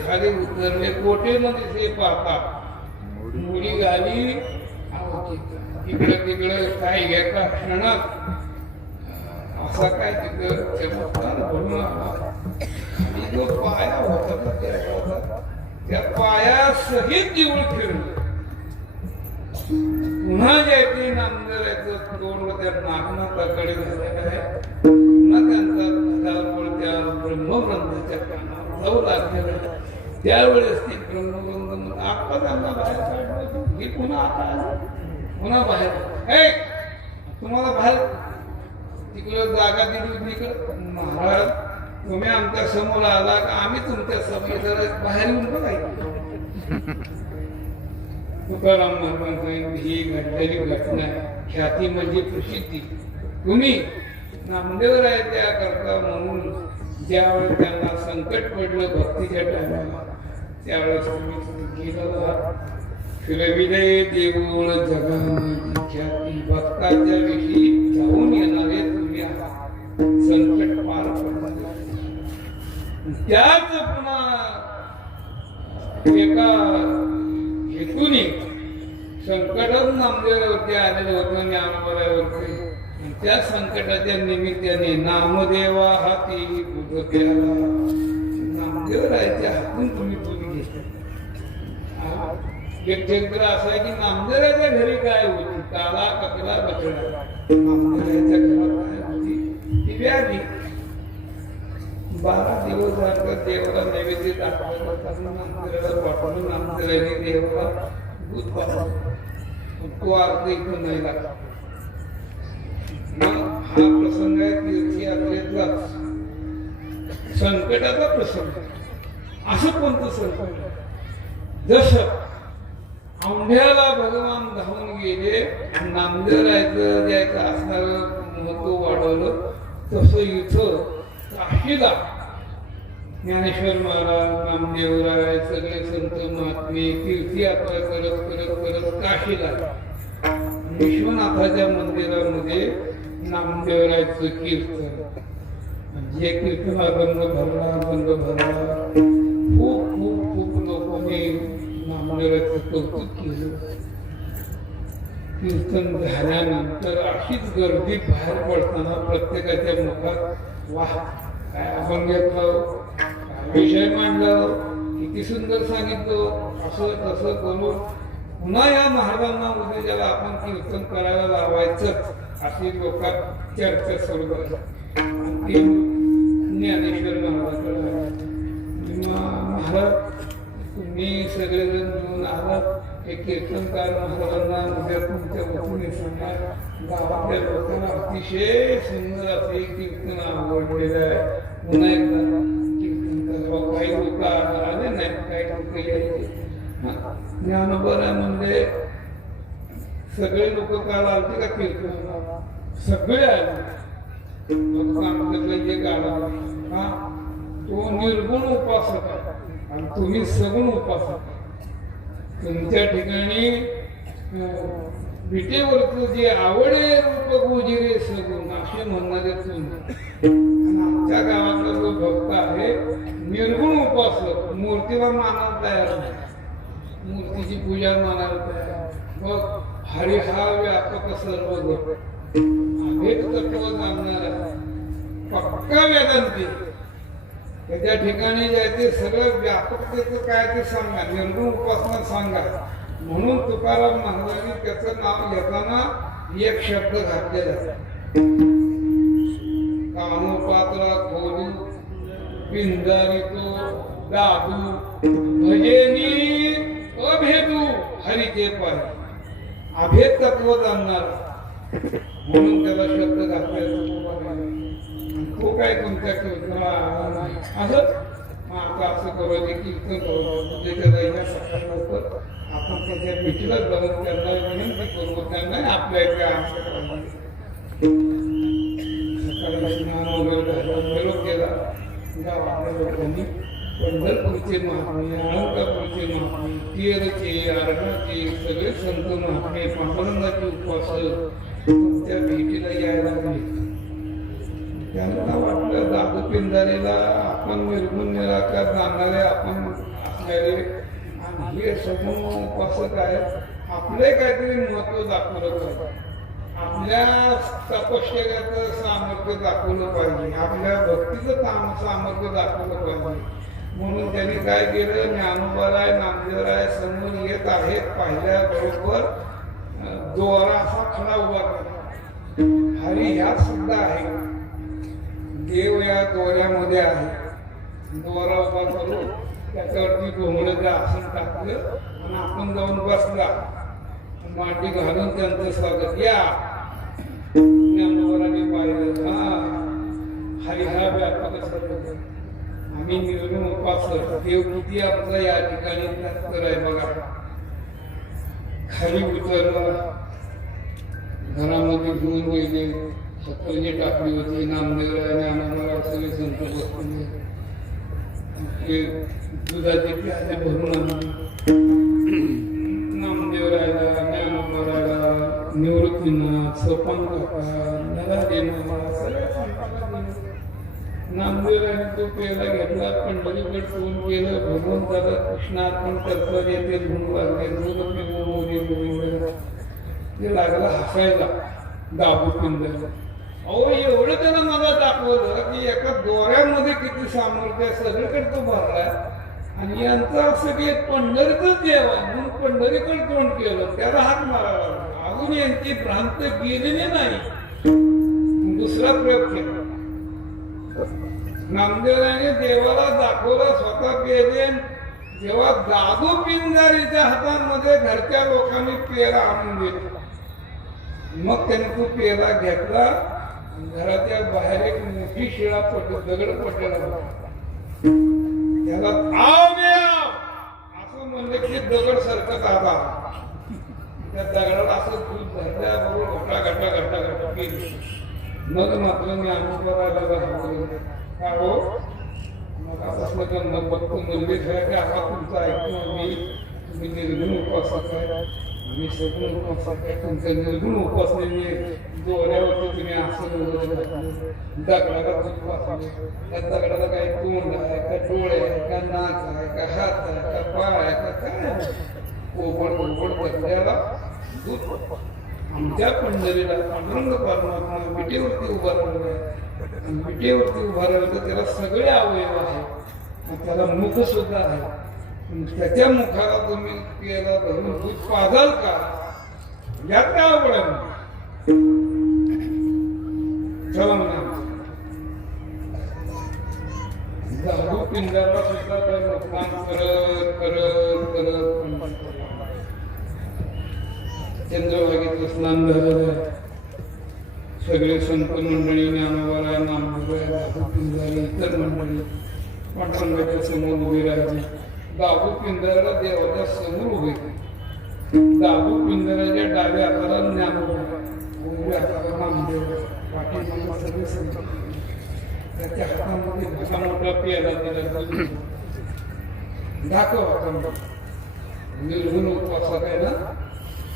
खाली उतरले कोटेमध्ये पाहता मुली गाली इकडे तिकडे काय एका क्षणात असा काय तिकडे चमत्कार घडून आला. आणि जो पाया होता त्या पायासहित जीवन फिरलं. पुन्हा जे नामदेवाचं तोंड त्या नागनाथाकडे झालेलं आहे. पुन्हा त्यांचा त्या ब्रह्मग्रंथाच्या कानावर जाऊ लागलेला. त्यावेळेस ती ब्रह्मग्रंथ आता त्यांना बाहेर काढलं ही पुन्हा आता आलं पुन्हा बाहेर ए तुम्हाला बाहेर तिकडं जागा दिली होती तिकडं महाराज तुम्ही आमच्या समोर आला का आम्ही तुमच्या समोर जरा बाहेर येऊन बघायचं तुकाराम महाराज ही घडलेली घटना ख्याती म्हणजे प्रसिद्धी तुम्ही नामदेवरायाच्या करता म्हणून ज्यावेळेस त्यांना संकट पडलं भक्तीच्या टायमाला त्यावेळेस तुम्ही गेलेलो आहात फिरविले देऊळ जगाची ख्याती भक्ताच्या विषयी जाऊन येणारे तुम्ही आहात संकट पार पडणार त्याच पुन्हा एका हेतूने संकटच नामदेवावरती आलेले होते ज्ञानोबावरती त्या संकटाच्या निमित्ताने नामदेवा हाती बुध केला नामदेवरायाच्या हातून तुम्ही बोलून घेतले एक चरित्र असं आहे की नामदेवाच्या घरी काय होती काला कचरा बचडा नामदेवाच्या घरात काय होती ती व्याधी 12 दिवस झालं देवाला नैवेद्य दाखवलं नामदेवाला पाठवून नामदेवाने देवाला दूध पाठवलं तो अर्थ इथून नाही लागला हा प्रसंग आहे तीर्थयात्रेतला संकटाचा प्रसंग असं कोणतं संकट जसं औंढ्याला भगवान धावून गेले नामदेवरायचं द्यायचं असणारं महत्व वाढवलं तसं इथं काशीला ज्ञानेश्वर महाराज नामदेवराय सगळे संत महात्मे तीर्थयात्रा करत करत करत काशीला विश्वनाथाच्या मंदिरामध्ये नामदेवरायचं कीर्तन जे कीर्तनाला बंद भरला खूप खूप खूप लोकांनी नामदेवरायचं कौतुक केलं कीर्तन झाल्यानंतर अशीच गर्दी बाहेर पडताना प्रत्येकाच्या मुखात वाह काय आपण घेतलं विषय मांडला किती सुंदर सांगितलं असं तसं बोलून पुन्हा या महाराजांना उद्या ज्याला आपण कीर्तन करायला लावायचं अशी लोकात चर्चा सुरू झाली ज्ञानेश्वर महाराजांकडे महाराज तुम्ही सगळेजण मिळून आलात हे कीर्तनकार महाराजांना उद्या तुमच्या वतीने सांगा गावातल्या लोकांना अतिशय सुंदर असे कीर्तन आवडलेलं आहे पुन्हा एकदा कीर्तन करावं काही लोक आले नाही काही लोक यायचे ज्ञानोबामध्ये सगळे लोक काल आलते का कीर्तन सगळे आले जे काढा हा तो निर्गुण उपासक आहे आणि तुम्ही सगुण उपासक तुमच्या ठिकाणी विटेवरच जे आवडे रूप गुजिरे सगुण असे म्हणणारे तुम्ही आमच्या गावातला जो भक्त आहे निर्गुण उपासक मूर्तीला मानायला तयार नाही मूर्तीची पूजा मानायला तयार मग हरी हा व्यापक सर्व अभेद तत्व जाणणार पक्का वेदांती त्याच्या ठिकाणी जायचे सगळं व्यापकतेचं काय ते सांगा निर्गुण उपासना सांगा म्हणून तुकाराम महाराजांनी त्याचं नाव घेताना एक शब्द घातलेला कामोपात्रा खोलू पिंजारितो दादू भजेनी अभेदू हरिचे पाय अभेद तत्व जाणणार म्हणून त्याला शब्द घातलेला तो काय तुमच्या कीर्तनाला आला नाही असंच मग आता असं करू दे कीर्तन करू त्याच्या जायला सकाळ लवकर आपण त्याच्या भेटीला जाऊन त्यांना विनंती करू त्यांना आपल्या इकडे आमच्या सकाळी स्नान वगैरे झालं निरोप केला गावातल्या लोकांनी पंढरपूरचे महात्मे अलंकापूरचे महात्मे तेरचे आरणाचे सगळे संत महात्मे पांडुरंगाचे उपासक तुमच्या भेटीला यायला लागले त्यांना वाटलं दादू पिंजारीला आपण निर्गुण निराकार जाणारे आपण असणारे आणि हे सगुण उपासक आहेत आपले काहीतरी महत्व दाखवलं पाहिजे आपल्या तपश्चर्याचं सामर्थ्य दाखवलं पाहिजे आपल्या भक्तीचं सामर्थ्य दाखवलं पाहिजे म्हणून त्यांनी काय केलं ज्ञानोबाराय नामदेवराय समोर येत आहेत पाहिल्याबरोबर दोरा असा खडा उभा केला हरी ह्या सुद्धा आहे देव या दोऱ्यामध्ये आहे दोरा उभा करून त्याच्यावरती घोंगडं आसन टाकलं आणि आपण जाऊन बसला, मांडी घालून त्यांचं स्वागत. या ज्ञानोबारांनी पाहिलं, हा हरिहा व्यापक सर्व, आम्ही निर्गुण उपासक, देवकृती आमचा या ठिकाणी आहे बघा. खाली उतरला, घरामध्ये घेऊन वैले सत्तरची टाकली होती. नामदेवराय ज्ञानोबा सगळे संत बसले, दुधाचे प्याले भरून आणले. नामदेवरायला, ज्ञानोबरायला, निवृत्तीनाथ, सोपान काका, नरादेनाथ सगळ्या संतांना नामदेवरायने तो पेला घेतला, पंढरीकडे फोन केलं, भगवंताला कृष्णार्पण करता येते, धुवून लागले, दूध पिऊन ते लागला हसायला, दाबू पिंजायला. अहो एवढं त्यानं मला दाखवलं की एका दोऱ्यामध्ये किती सामर्थ्य, सगळीकडे तो भरलाय. आणि यांचं असं की पंढरीतच देव आहे म्हणून पंढरीकडे तोंड केलं, त्याला हात मारावा लागला. अजून यांची भ्रांत गेलेली नाही. दुसरा प्रयोग केला. नामदेवरायने देवाला दाखवलं, स्वतः पेले. जेव्हा दादू पिंजारीच्या हातांमध्ये घरच्या लोकांनी पेरा आणून दिला, मग त्याने तो पेरा घेतला. घराच्या बाहेर एक मोठी शिळा दगड पडलेला होता. त्याला असं म्हणलं की दगड सरकत आला. त्या दगडाला असं दूध धरल्याबरोबर घटा घटा घटा घटा केली. मग मात्र मी अनुभवायला का हो मग असं मग बघतो मंदिर आहे की आता तुमचं ऐकून मी निर्गुण उपासक आहे, मी सगुण उपासक आहे. तुमच्या निर्गुण उपासनेने दोऱ्यावरती तुम्ही असं दगडाला उपासले. त्या दगडाला काही तोंड आहे का, डोळे आहे का, नाक आहे का, हात आहे का, पाय आहे का, काय कोबड कोबड बसल्याला दूध. आमच्या पंढरीला पांडुरंग परमात्मा विटेवरती उभा राहिला आहे. विटेवरती उभा राहिला तर त्याला सगळे अवयव आहे, त्याला मुख सुद्धा आहे. त्याच्या मुखाला तुम्ही केला धरून दूध पाजाल का, यात काय आवड आहे. चला म्हणा दारू पिंजाला सुद्धा तर काम करत करत करत चंद्रभागेचं स्नान झालेलं. सगळे संत मंडळी, ज्ञानोबा, नामदेवराय, दादू पिंजारी, इतर मंडळी पांडुरंगाच्या समोर उभी राहिली. दादू पिंजाऱ्याला देवाच्या समोर उभे. दादू पिंजाऱ्याच्या डाव्या हाताला ज्ञानोबा, उजव्या हाताला नामदेव, पाठीमागे सगळे संत. त्याच्या हातामध्ये मोठा मोठा पेला दिला. दाखव हातामध्ये निर्गुण उपासक आहे ना,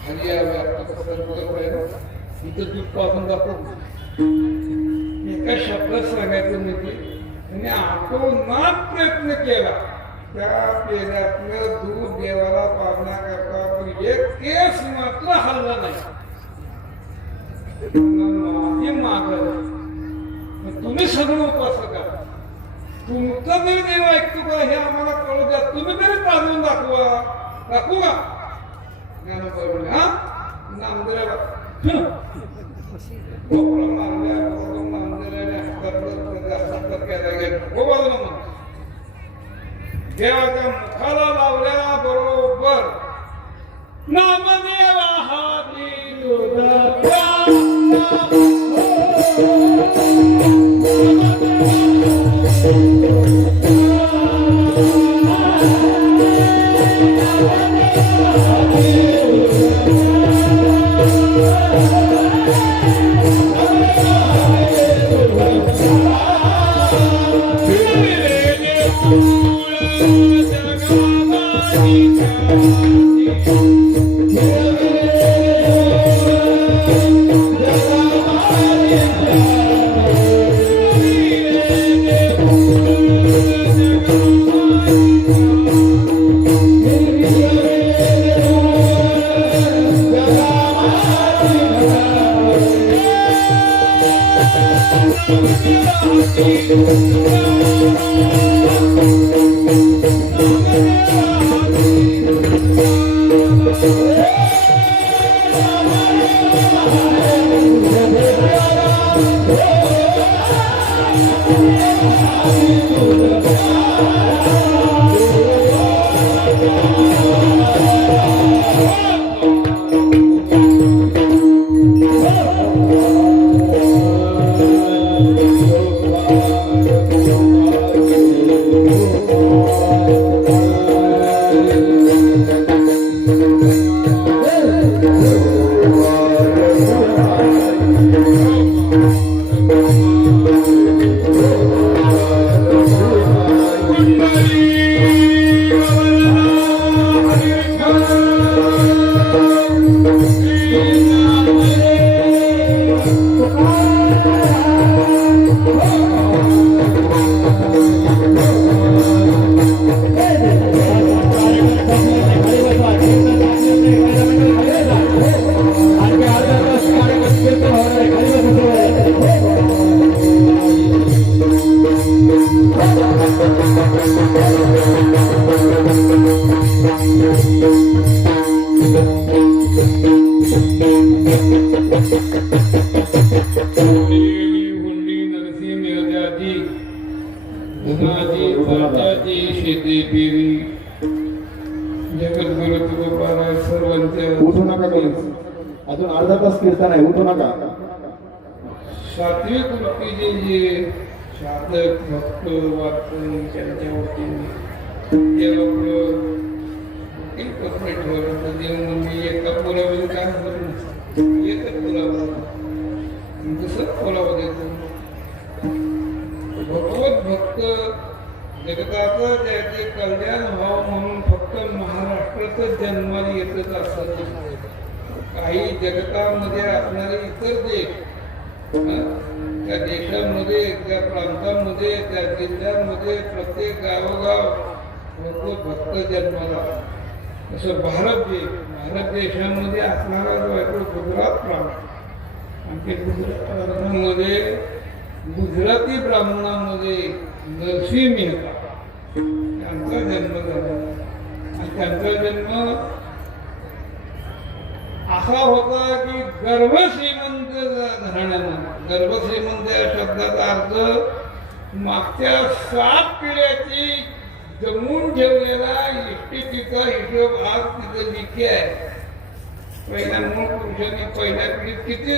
आणि या व्यापक सर्व इथं दूध पाजून दाखव. एका शब्दात सांगायचं म्हणजे त्याने आटोनात प्रयत्न केला. त्या पेल्यातलं दूध देवाला पाजण्याकरता एक केस मात्र हल्ला नाही. माझे मागं तुम्ही सगळं उपासक आहात, तुमचा जरी देव ऐकतो का हे आम्हाला कळू द्या, तुम्ही तरी पाजून दाखवा. दाखवू का ज्ञानोबा? हा नामदेवाला देवाच्या मुखाला लावल्या बरोबर नामदेवा हाती Oh हुंडी नरसी मिळजाची धनाची ताट्याची शेती पेरी जगद्गुरु तुकोबाराय सर्वांच्या उठू नका कोणीच. अजून अर्धा तास कीर्तन आहे, उठू नका. सात्विक वृत्तीचे जे साधक भक्त वाचून त्यांच्या वतीने देवापुढं कपडे ठेवलं देव म्हणजे एका पुरावर काय होत नसतं, एकच पुरावा दुसरं पुरावा देतो. भगवत भक्त जगताचं त्याचे कल्याण व्हावं म्हणून फक्त महाराष्ट्रातच जन्माला येतच असत. काही जगतामध्ये असणारे इतर देश, त्या देशामध्ये त्या प्रांतामध्ये त्या जिल्ह्यांमध्ये प्रत्येक गावोगाव भगवत भक्त जन्माला. तसं भारत देशामध्ये असणारा जो आहे तो गुजरात प्रांत, आणि गुजरातमध्ये गुजराती ब्राह्मणांमध्ये नरसी मेहता त्यांचा जन्म झाला. आणि त्यांचा जन्म असा होता की गर्भश्रीमंत घराण्यानं. गर्भश्रीमंत या शब्दाचा अर्थ मागच्या 7 पिढ्याची जमून ठेवलेला इष्टिकीचा हिशोब आज तिथे लिखी आहे. पहिल्या मूळ पुरुषांनी पहिल्या पिढीत किती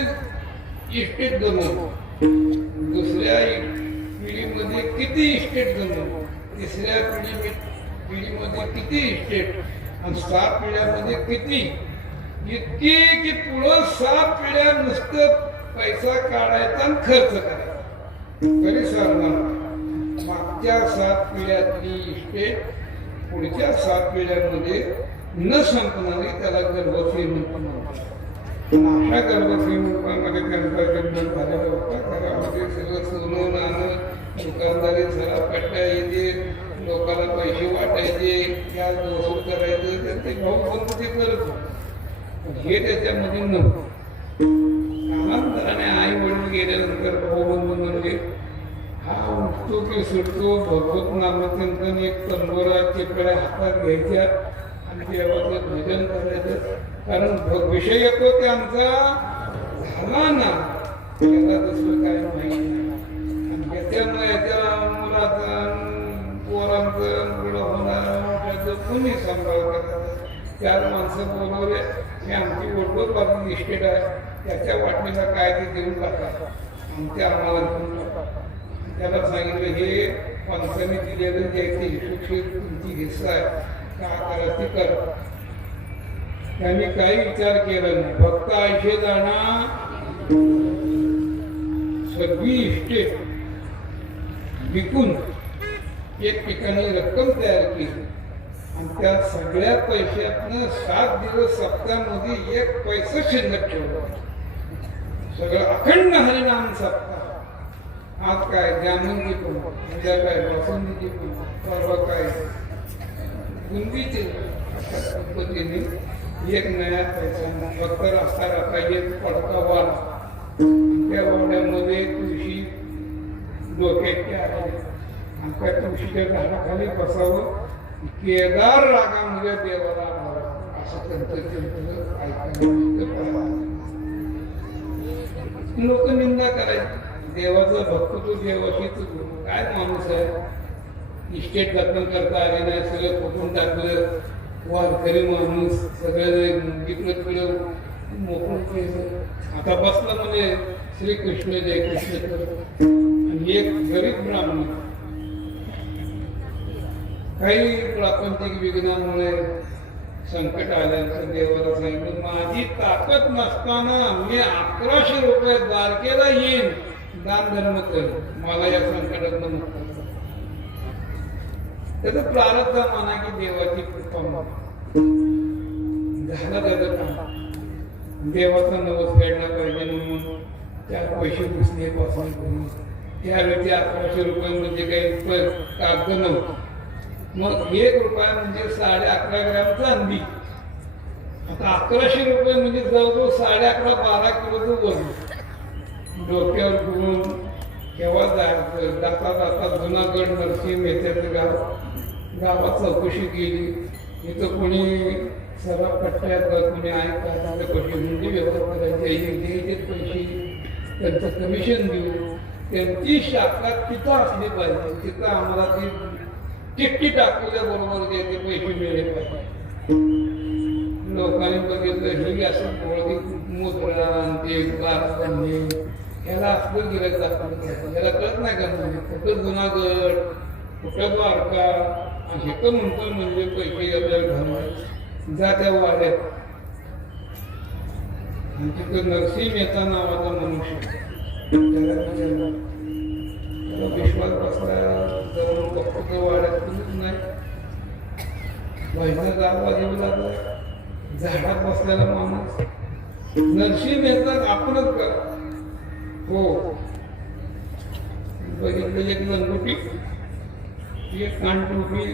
इष्टिक जमवलं, दुसऱ्या पिढीमध्ये किती इस्टेट जमवलं, तिसऱ्या पिढीमध्ये किती इस्टेट, आणि 7 पिढ्यामध्ये किती, इतकी की पुढं 7 पिढ्या नुसतं पैसा काढायचा आणि खर्च करायचा तरी सरणार. मागच्या 7 पिढ्यातली इस्टेट पुढच्या 7 पिढ्यांमध्ये न संपणारी त्याला गर्भश्रीमंत म्हणतात. अशा गर्भश्रीमंतांमध्ये त्यांचा जन्म झालेला होता. घरामध्ये सगळं सोनं नाणं, दुकानदारी सरा पट्ट्या येते, लोकांना पैसे वाटायचे, गॅस वसूल करायचं, त्यांचे भाऊ बंधू ते करत होते. हे त्याच्यामध्ये नव्हतं. कालांतराने आई वडील गेल्यानंतर भाऊ बंधू म्हणजे हा उठतो की सुटतो, भगवत नामचिंतन एक तंबोरा चिपड्या हातात घ्यायच्या आणि देवाचं भजन करायचं. कारण विषय येतो त्यांचा झाला ना, त्याला दुसरं काय माहिती नाही. आणि त्याच्यामुळे त्या मुलाचं पोरांचं पुढं होणारं कोणी सांभाळ करतात. 4 माणसं बोलवले की आमची ओळख बाजू इस्टेट आहे, त्याच्या वाटणीला काय ते देऊन टाका, आमच्या आम्हाला देऊन टाका. त्याला सांगितलं हे पंचांनी दिलेलं द्यायची सुशिक्षित तुमची हिस्सा आहे, काय करायची कर. त्यांनी काही विचार केला नाही. फक्त आयशे जाणा सगळी इस्टेट विकून एक ठिकाणी रक्कम तयार केली आणि त्या सगळ्या पैशातनं 7 दिवस सप्त्यामध्ये 1 पैसा शिल्लक ठेवला. सगळं अखंड हरिनाम सप्ताह. आज काय जामुनची पण, उद्या काय बासुंदीची पण, परवा काय बुंदीची. अशा पद्धतीने 1 नया पैसा फक्त रस्ता राहता 1 पडका वाढ. त्या वाड्यामध्ये तुळशी डोक्याची आहे आणि त्या तुळशीच्या झाडाखाली बसावं, केदार रागामध्ये देवाला आणावं, असं त्यांचं ऐकायला. लोक निंदा करायची. देवाचा भक्त तो देवाशीच काय माणूस आहे, इस्टेट दाखल करता आले नाही, सगळं फुटून टाकलं, वारकरी माणूस सगळं इकडं तिकडं मोकळं केलं. आता बसलं म्हणजे श्रीकृष्ण जय कृष्ण. आणि एक गरीब ब्राह्मण काही प्रापंचिक विघ्नामुळे संकट आल्यानंतर देवाला सांगितलं माझी ताकद नसताना मी 1100 रुपये द्वारकेला येईन, दान धर्म कर, मला या संकटात मुक्त. त्याचं प्रारब्ध म्हणा की देवाची कृपा झालं त्याचं काम. देवाचा नवस फेडला पाहिजे म्हणून 4 पैसे पुसण्यापासून करून त्यावेळी 1100 रुपये म्हणजे काही कागद नव्हतं. मग 1 रुपया म्हणजे 11.5 ग्रॅम चांदी. आता 1100 रुपये म्हणजे जवळजवळ 11.5-12 किलोचं वजन. डोक्यावर घेऊन केव्हा जायचं, जाता जाता जुनागड नरसी मेहत्याचं गावात चौकशी केली. इथं कोणी सर्व कट्ट्यात कोणी आहे का आपल्या पैसे म्हणजे व्यवहार करायचे द्यायचे पैसे त्यांचं कमिशन देऊ त्यांची शाखा तिथं असली पाहिजे तिथं आम्हाला ती चिठ्ठी टाकलेल्या बरोबर ते पैसे मिळले पाहिजे. लोकांनी बघितलं ही असं बोळी मुद्रा ते कारखाने याला असलं गिरायक दाखवलं याला कळत नाही का म्हणजे कुठं जुनागड कुठं द्वारका आणि हे म्हणतो म्हणजे पैसे आपल्याला घालवायचे जा त्या वाड्यात आणि तिथं नरसिंह मेहता नावाचा मनुष्य त्याला विचारलं त्याला विश्वास बसला जवळ बघतो वाड्यात कुणीच नाही बाहेरनं गावा येऊ लागला झाडात बसलेला माणूस नरसिंह मेहता आपणच करा हो बघितलं एक लंगोटी एक कानटोपी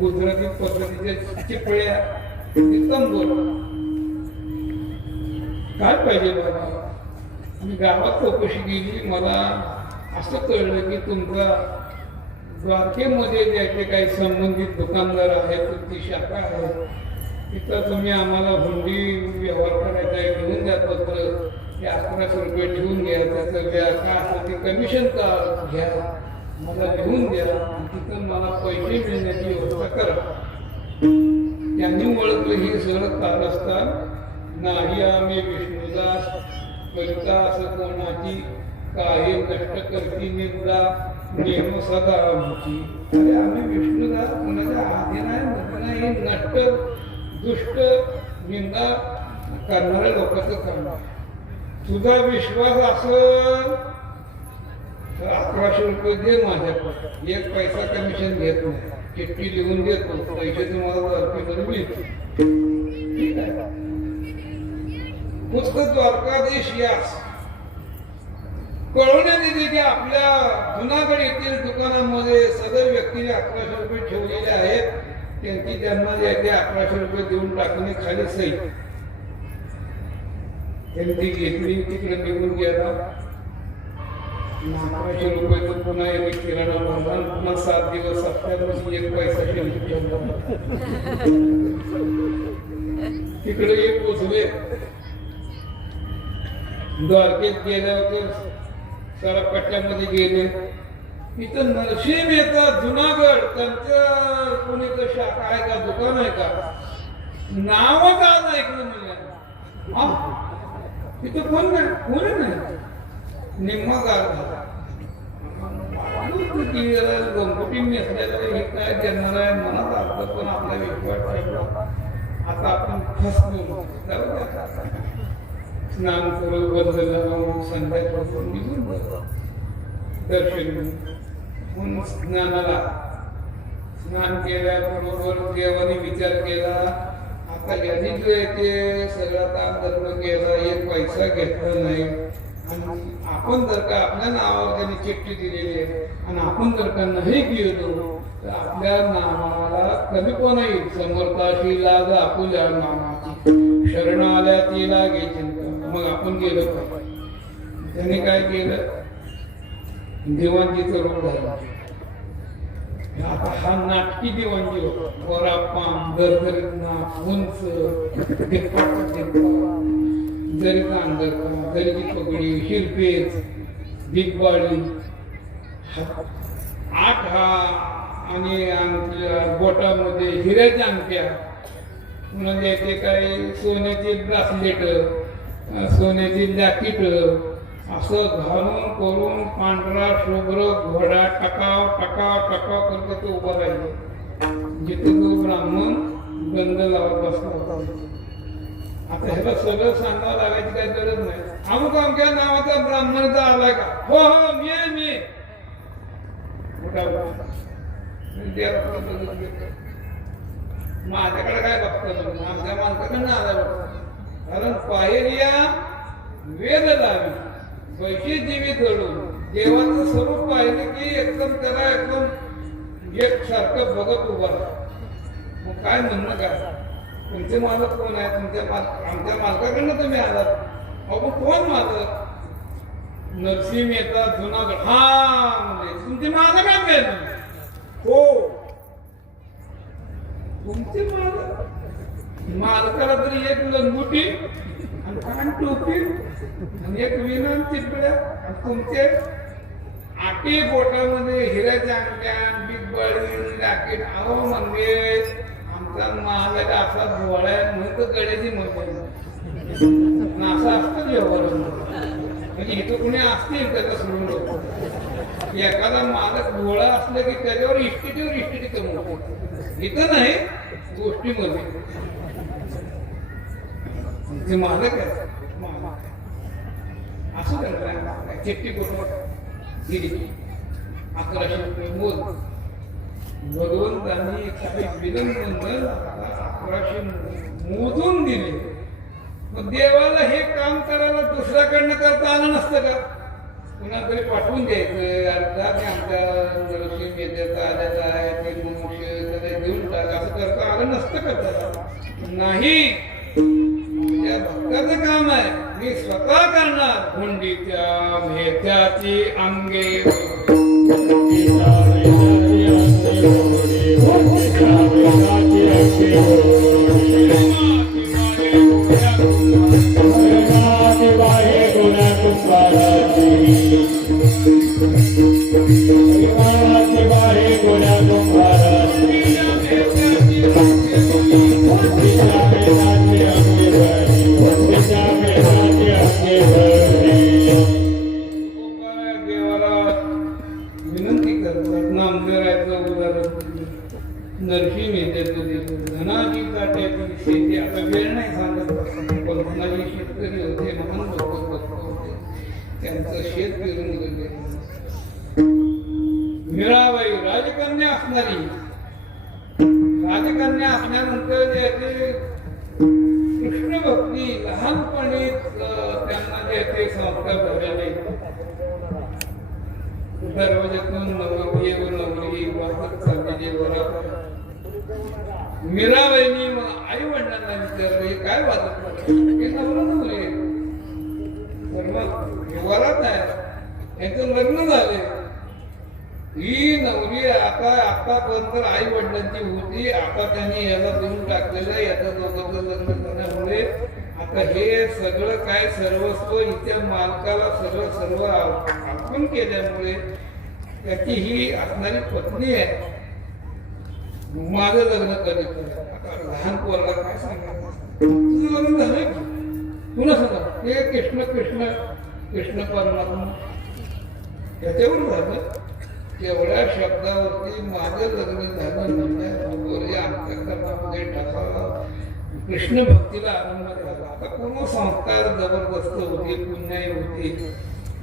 गुजराती पद्धतीच्या चिपळ्या तंबोल काय पाहिजे बाबा मी गावात चौकशी केली मला असं कळलं की तुमचा द्वारकेमध्ये ज्याचे काही संबंधित दुकानदार आहेत ती शाखा आहे तिथं तुम्ही आम्हाला हुंडी व्यवहार करायचा आहे घेऊन द्या पत्र ते 1100 रुपये ठेवून घ्या त्याचं काय असं ते कमिशन का घ्या मला लिहून द्या आणि तिथून मला पैसे मिळण्याची व्यवस्था करा. त्यांनी ओळखलं ही सगळं कारस्थान नाही आम्ही विष्णुदास करिता असं कोणाची काही नष्ट करती निंदा नेम सदा आमची. अरे आम्ही विष्णुदास कोणाच्या आधी नाही हे नष्ट दुष्ट निंदा करणाऱ्या लोकांचं करणार. तुझा विश्वास असं 1100 रुपये दे माझ्याकडे एक पैसा कमिशन घेत नाही चिठ्ठी लिहून देतो पैसे तुम्हाला मिळतील ठीक आहे. पुस्तक द्वारकाधीश यास कळवण्यात येते की आपल्या जुनागड येथील दुकानामध्ये सदर व्यक्तीने 1100 रुपये ठेवलेले आहेत त्यांची त्यांना जे 1100 रुपये देऊन टाकणे खाली सही त्यांनी घेतली तिकडे निघून गेला 1100 रुपये तो पुन्हा एक किराणा भरला पुन्हा 7 दिवस 7 दिवस एक पैसा तिकडे एक पोचले द्वारकेत गेल्यावर सारा पट्ट्यामध्ये गेले इथं नरसिंह मेहता जुनागड त्यांच्या कोणीचं शाखा आहे का दुकान आहे का नावच आज ऐकलं म्हणजे तिथं कोण नाही निम्मा गार गंगोटी नेसल्याला हे काय देणार आहे मनात आपलं पण आपला विश्वास ठेवला आता आपण फसलो स्नान करू बदलला संध्याकाळपासून निघून दर्शन म्हणून स्नान केल्याबरोबर देवाने विचार केला आता यांनी जो येते सगळा काम धर्म केला एक पैसा घेतला नाही आणि आपण जर का आपल्या नावावर त्यांनी चिठ्ठी दिलेली आहे आणि आपण जर का नाही गेलो तर आपल्या नावाला कमी कोण येईल समर्थाशी लाज आपुल्या नामाची शरण आल्या ती लागे चिंता मग आपण गेलो पाहिजे. त्यांनी काय केलं दिवाणजीचं रोड झाला आता हा नाटकी दिवाणजी होता गोरापान गरगरीत नाक उंच जरीचा अंगरका जरीची पगडी शिरपेच बिगबाळी 8 हा आणि बोटामध्ये हिऱ्याच्या अंगठ्या म्हणजे ते काही सोन्याचे ब्रासलेट सोन्याची जॅकेट असं घालून करून पांढरा शुभ्र घोडा टकाव टकाव टकाव करत तो उभा राहिला जिथे तो ब्राह्मण गंध लावत बसला होता. आता ह्याला सगळं सांगावं लागायची काही गरज नाही अमुक अमक्या नावाचा ब्राह्मणचा आलाय का हो हो मी माझ्याकडे काय बघतो आमच्या माणसाकडनं आला बघतो कारण पायरिया वेद लावी पैसे जीवित घडून देवाचं स्वरूप पाहिलं की एकदम त्याला एकदम एक सारखं बघत उभा मग काय म्हणणं काय तुमचे मालक कोण आहे आमच्या मालकाकडनं तुम्ही आलात अहो कोण मालक नरसिंह मेहता जुनागड हा म्हणजे तुमचे मालक आहेत हो तुमचे मालक मालकाला तरी एक लंगुटी आणि कान टोपी आणि एक विनन चिपड्या आणि तुमचे आटी बोटामध्ये हिऱ्याच्या अंगठ्या बिग बळी राकेट अहो म्हणजे आमचा महालाचा असा डोळ्या म्हणतो गड्याची म्हणतो असं असतं व्यवहार म्हणजे इथं कुणी असतील त्याचा सोडून लोक एखादा मालक डोळा असलं की त्याच्यावर इष्टिटीवर करू इथं नाही गोष्टीमध्ये जे मालक आहे असं करणार चिठ्ठी दिली 1100 रुपये मोज भगवंतांनी काही विलंब 1100 मोजून दिले. मग देवाला हे काम करायला दुसऱ्याकडनं करता आलं नसतं का? कुणाकडे पाठवून द्यायचं अर्थात आमच्या नरसिंह मेद्याचा आल्याचा आहे ते मनुष्य देऊन टाका असं करता आलं नसतं करता नाही. त्या भक्ताचं काम आहे मी स्वतः करणार हुंडीच्या मेथ्याची अंगे नरसिंह मेहत्याचं धनाजी काट्याची शेती आता वेळ नाही सांगत पण धनाजी शेतकरी होते महान लोक होते त्यांचं शेत पेरून गेले. मीराबाई राजकन्या असणारी राजकन्या असल्यानंतर त्याचे कृष्ण भक्ती लहानपणी त्यांना जे ते संस्कार झालेले दरवाज्यातून नवरी वाचत चाललेली बरोबर मीराबाईंनी आई वडिलांना विचारले काय वाचत हे नवरा नवरी पण मग वरात आहे यांचं लग्न झाले. ही नवरी आतापर्यंत आई वडिलांची होती आता त्यांनी याला देऊन टाकलेलं याचं दोघांचं लग्न करण्यामुळे आता हे सगळं काय सर्वस्व इथे मालकाला सर्व अर्पण केल्यामुळे त्याची ही असणारी पत्नी आहे. माझं लग्न कधी लहान पोरला काय सांगायचं तुझं लग्न झालंय की तुला सांगा हे कृष्ण परमात्मा त्याच्यावर झालं तेवढ्या शब्दावरती माझं लग्न झालं म्हणजे अंतःकरणामध्ये टाकावा कृष्ण भक्तीला आनंद झाला. आता पूर्व संस्कार जबरदस्त होते पुण्याई होते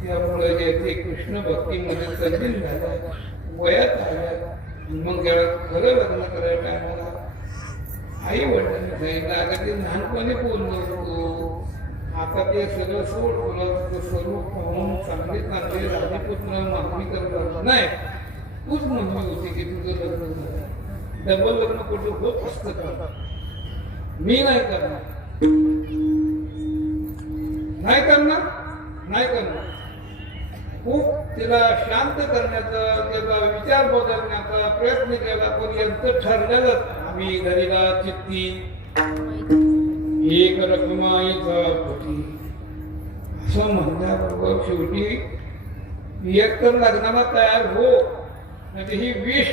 त्यामुळे जे ते कृष्ण भक्तीमध्ये तल्लीन झाल्या वयात आल्या. मग जेव्हा खरं लग्न करायला टायमाला आई वडिलांनी सांगितलं अगं ते लहानपणी बोललो होतो आता ते सगळं सोड तुला स्वरूप पाहून चांगले राजपुत्र मागणी करत नाही तूच म्हणली होती की तुझं लग्न झालं डबल लग्न कुठं होत असतं का? मी नाही करणार खूप तिला शांत करण्याचा त्याचा विचार बदलण्याचा प्रयत्न केला पण यांचं ठरलेलं आम्ही घरीला चित्ती एक रकमाईचा पोटी असं म्हणल्याबरोबर शेवटी एक तर लग्नाला तयार हो म्हणजे ही विष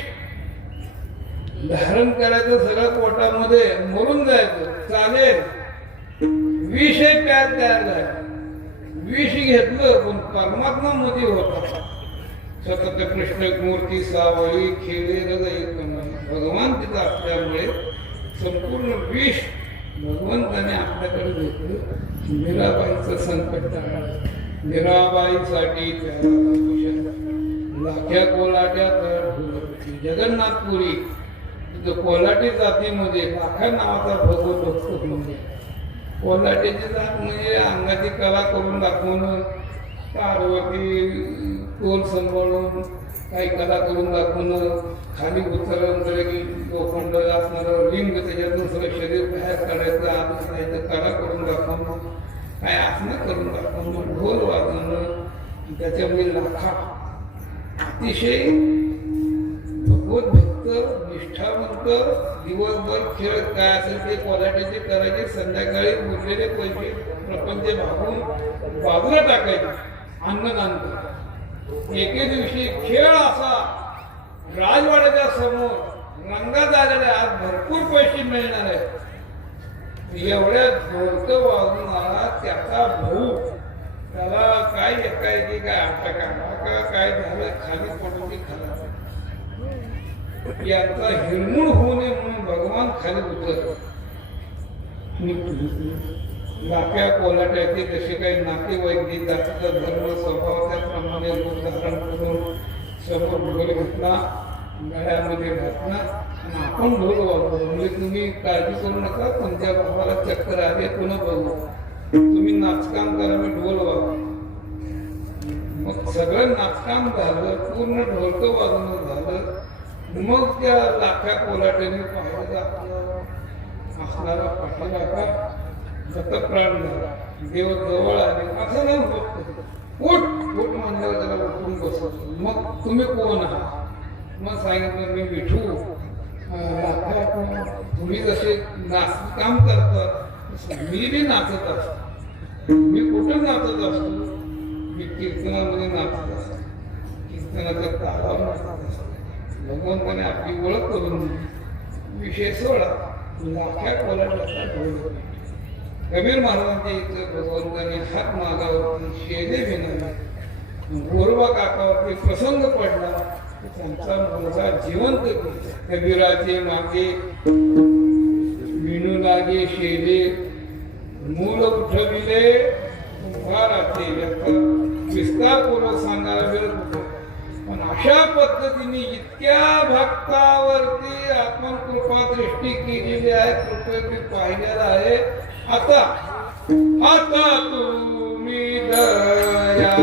धारण करायचं सगळं पोटामध्ये मरून जायचं चालेल. विष हे प्यार तयार झालं विष घेतलं पण परमात्मा मध्ये होता सतत कृष्ण मूर्ती सावळी खेळे हृदय भगवान तिथं असल्यामुळे संपूर्ण विष भगवंताने आपल्याकडे घेतलं. मीराबाईचं संकट टाळलं. मीराबाईसाठी लाख्या कोलाट्या तयार होती. जगन्नाथपुरी कोल्हाटी जातीमध्ये लाखा नावाचा भगवत भक्त म्हणजे कोल्हाटीची जात म्हणजे अंगाची कला करून दाखवणं पार्वती तोल सांभाळून काही कला करून दाखवणं खाली उतरवून की लोखंड असणारं लिंग त्याच्यातून सगळं शरीर बाहेर काढायचं आत जायचं कला करून दाखवणं काय आसनं करून दाखवणं ढोल वाजवणं त्याच्यामुळे लाखा अतिशय भगवत भक्त निष्ठावंत दिवसभर खेळ काय असेल ते कोलाट्याचे करायचे, संध्याकाळी उरलेले पैसे प्रपंच भागून बाजूला टाकायचे, अन्नदान करायचे. एके दिवशी खेळ असा राजवाड्याच्या समोर रंगात आलेल्या, आज भरपूर पैसे मिळणार आहेत. एवढ्या ढोलकं वाजून आला त्याचा भाऊ, त्याला काय एकाएकी काय अटक आला का काय झालं, खाली पडून ती खाला. याचा हिरमूळ होऊ नये म्हणून भगवान खाली उतरत. लाख्या कोलाट्याचे जसे काही नातेवाईक जातीचा धर्म स्वभाव त्याप्रमाणे रूप धारण करून समोर ढोल घेतला, गळ्यामध्ये घातला आणि आपण ढोल वाजवतो. म्हणजे तुम्ही काळजी करू नका, तुमच्या भावाला चक्कर आले पुन्हा बघू, तुम्ही नाचकाम करा, मी ढोल वाजवा. मग सगळं नाचकाम झालं, पूर्ण ढोलकं वाजवणं झालं. मग त्या लाख्या कोलाट्याने पाहिलं आपलं असणारा पाठीराखा गतप्राण झाला, देव जवळ आले असं नाही बघतो. उठ उठ म्हणल्यावर त्याला उठून बसवतो. मग तुम्ही कोण आहात? मग सांगितलं मी विठू लाख्या, तुम्ही जसे नाचकाम करतात मी बी नाचत असतो. मी कुठं नाचत असतो? मी कीर्तनामध्ये नाचत असतो, कीर्तनाच्या तालावर नाचत असतो. भगवंताने आपली ओळख करून विषय सोडा. लाख्या कोलाट्याचा ढोल. कबीर महाराजांच्या इथं भगवंताने हात मागावरती शेले विनाले, गोरबा काकावरती प्रसंग पडला, त्यांचा मुलगा जिवंत केला. कबीराचे मागे विणू लागे शेले, मूल उठविले उभाराचे. याचा विस्तारपूर्वक सांगायला वेळ कुठे. पण अशा पद्धतीने इतक्या भक्तावरती आपण कृपा दृष्टी केलेली आहे, कृपेने पाहिलेला आहे. आता तुम्ही दया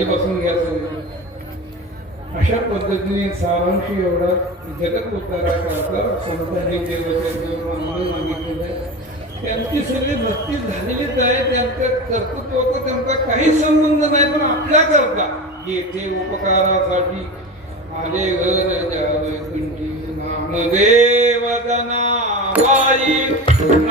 खाली बसून घ्या सगळे. अशा पद्धतीने सारांश एवढा जगत उतारा करता संतांनी देवतेवर मागितलेलं आहे. त्यांची सगळी भक्ती झालेलीच आहे. त्यांचं कर्तृत्वाचा त्यांचा काही संबंध नाही, पण आपल्या करता येथे उपकारासाठी आले घर द्यावे नामदेव जना वाई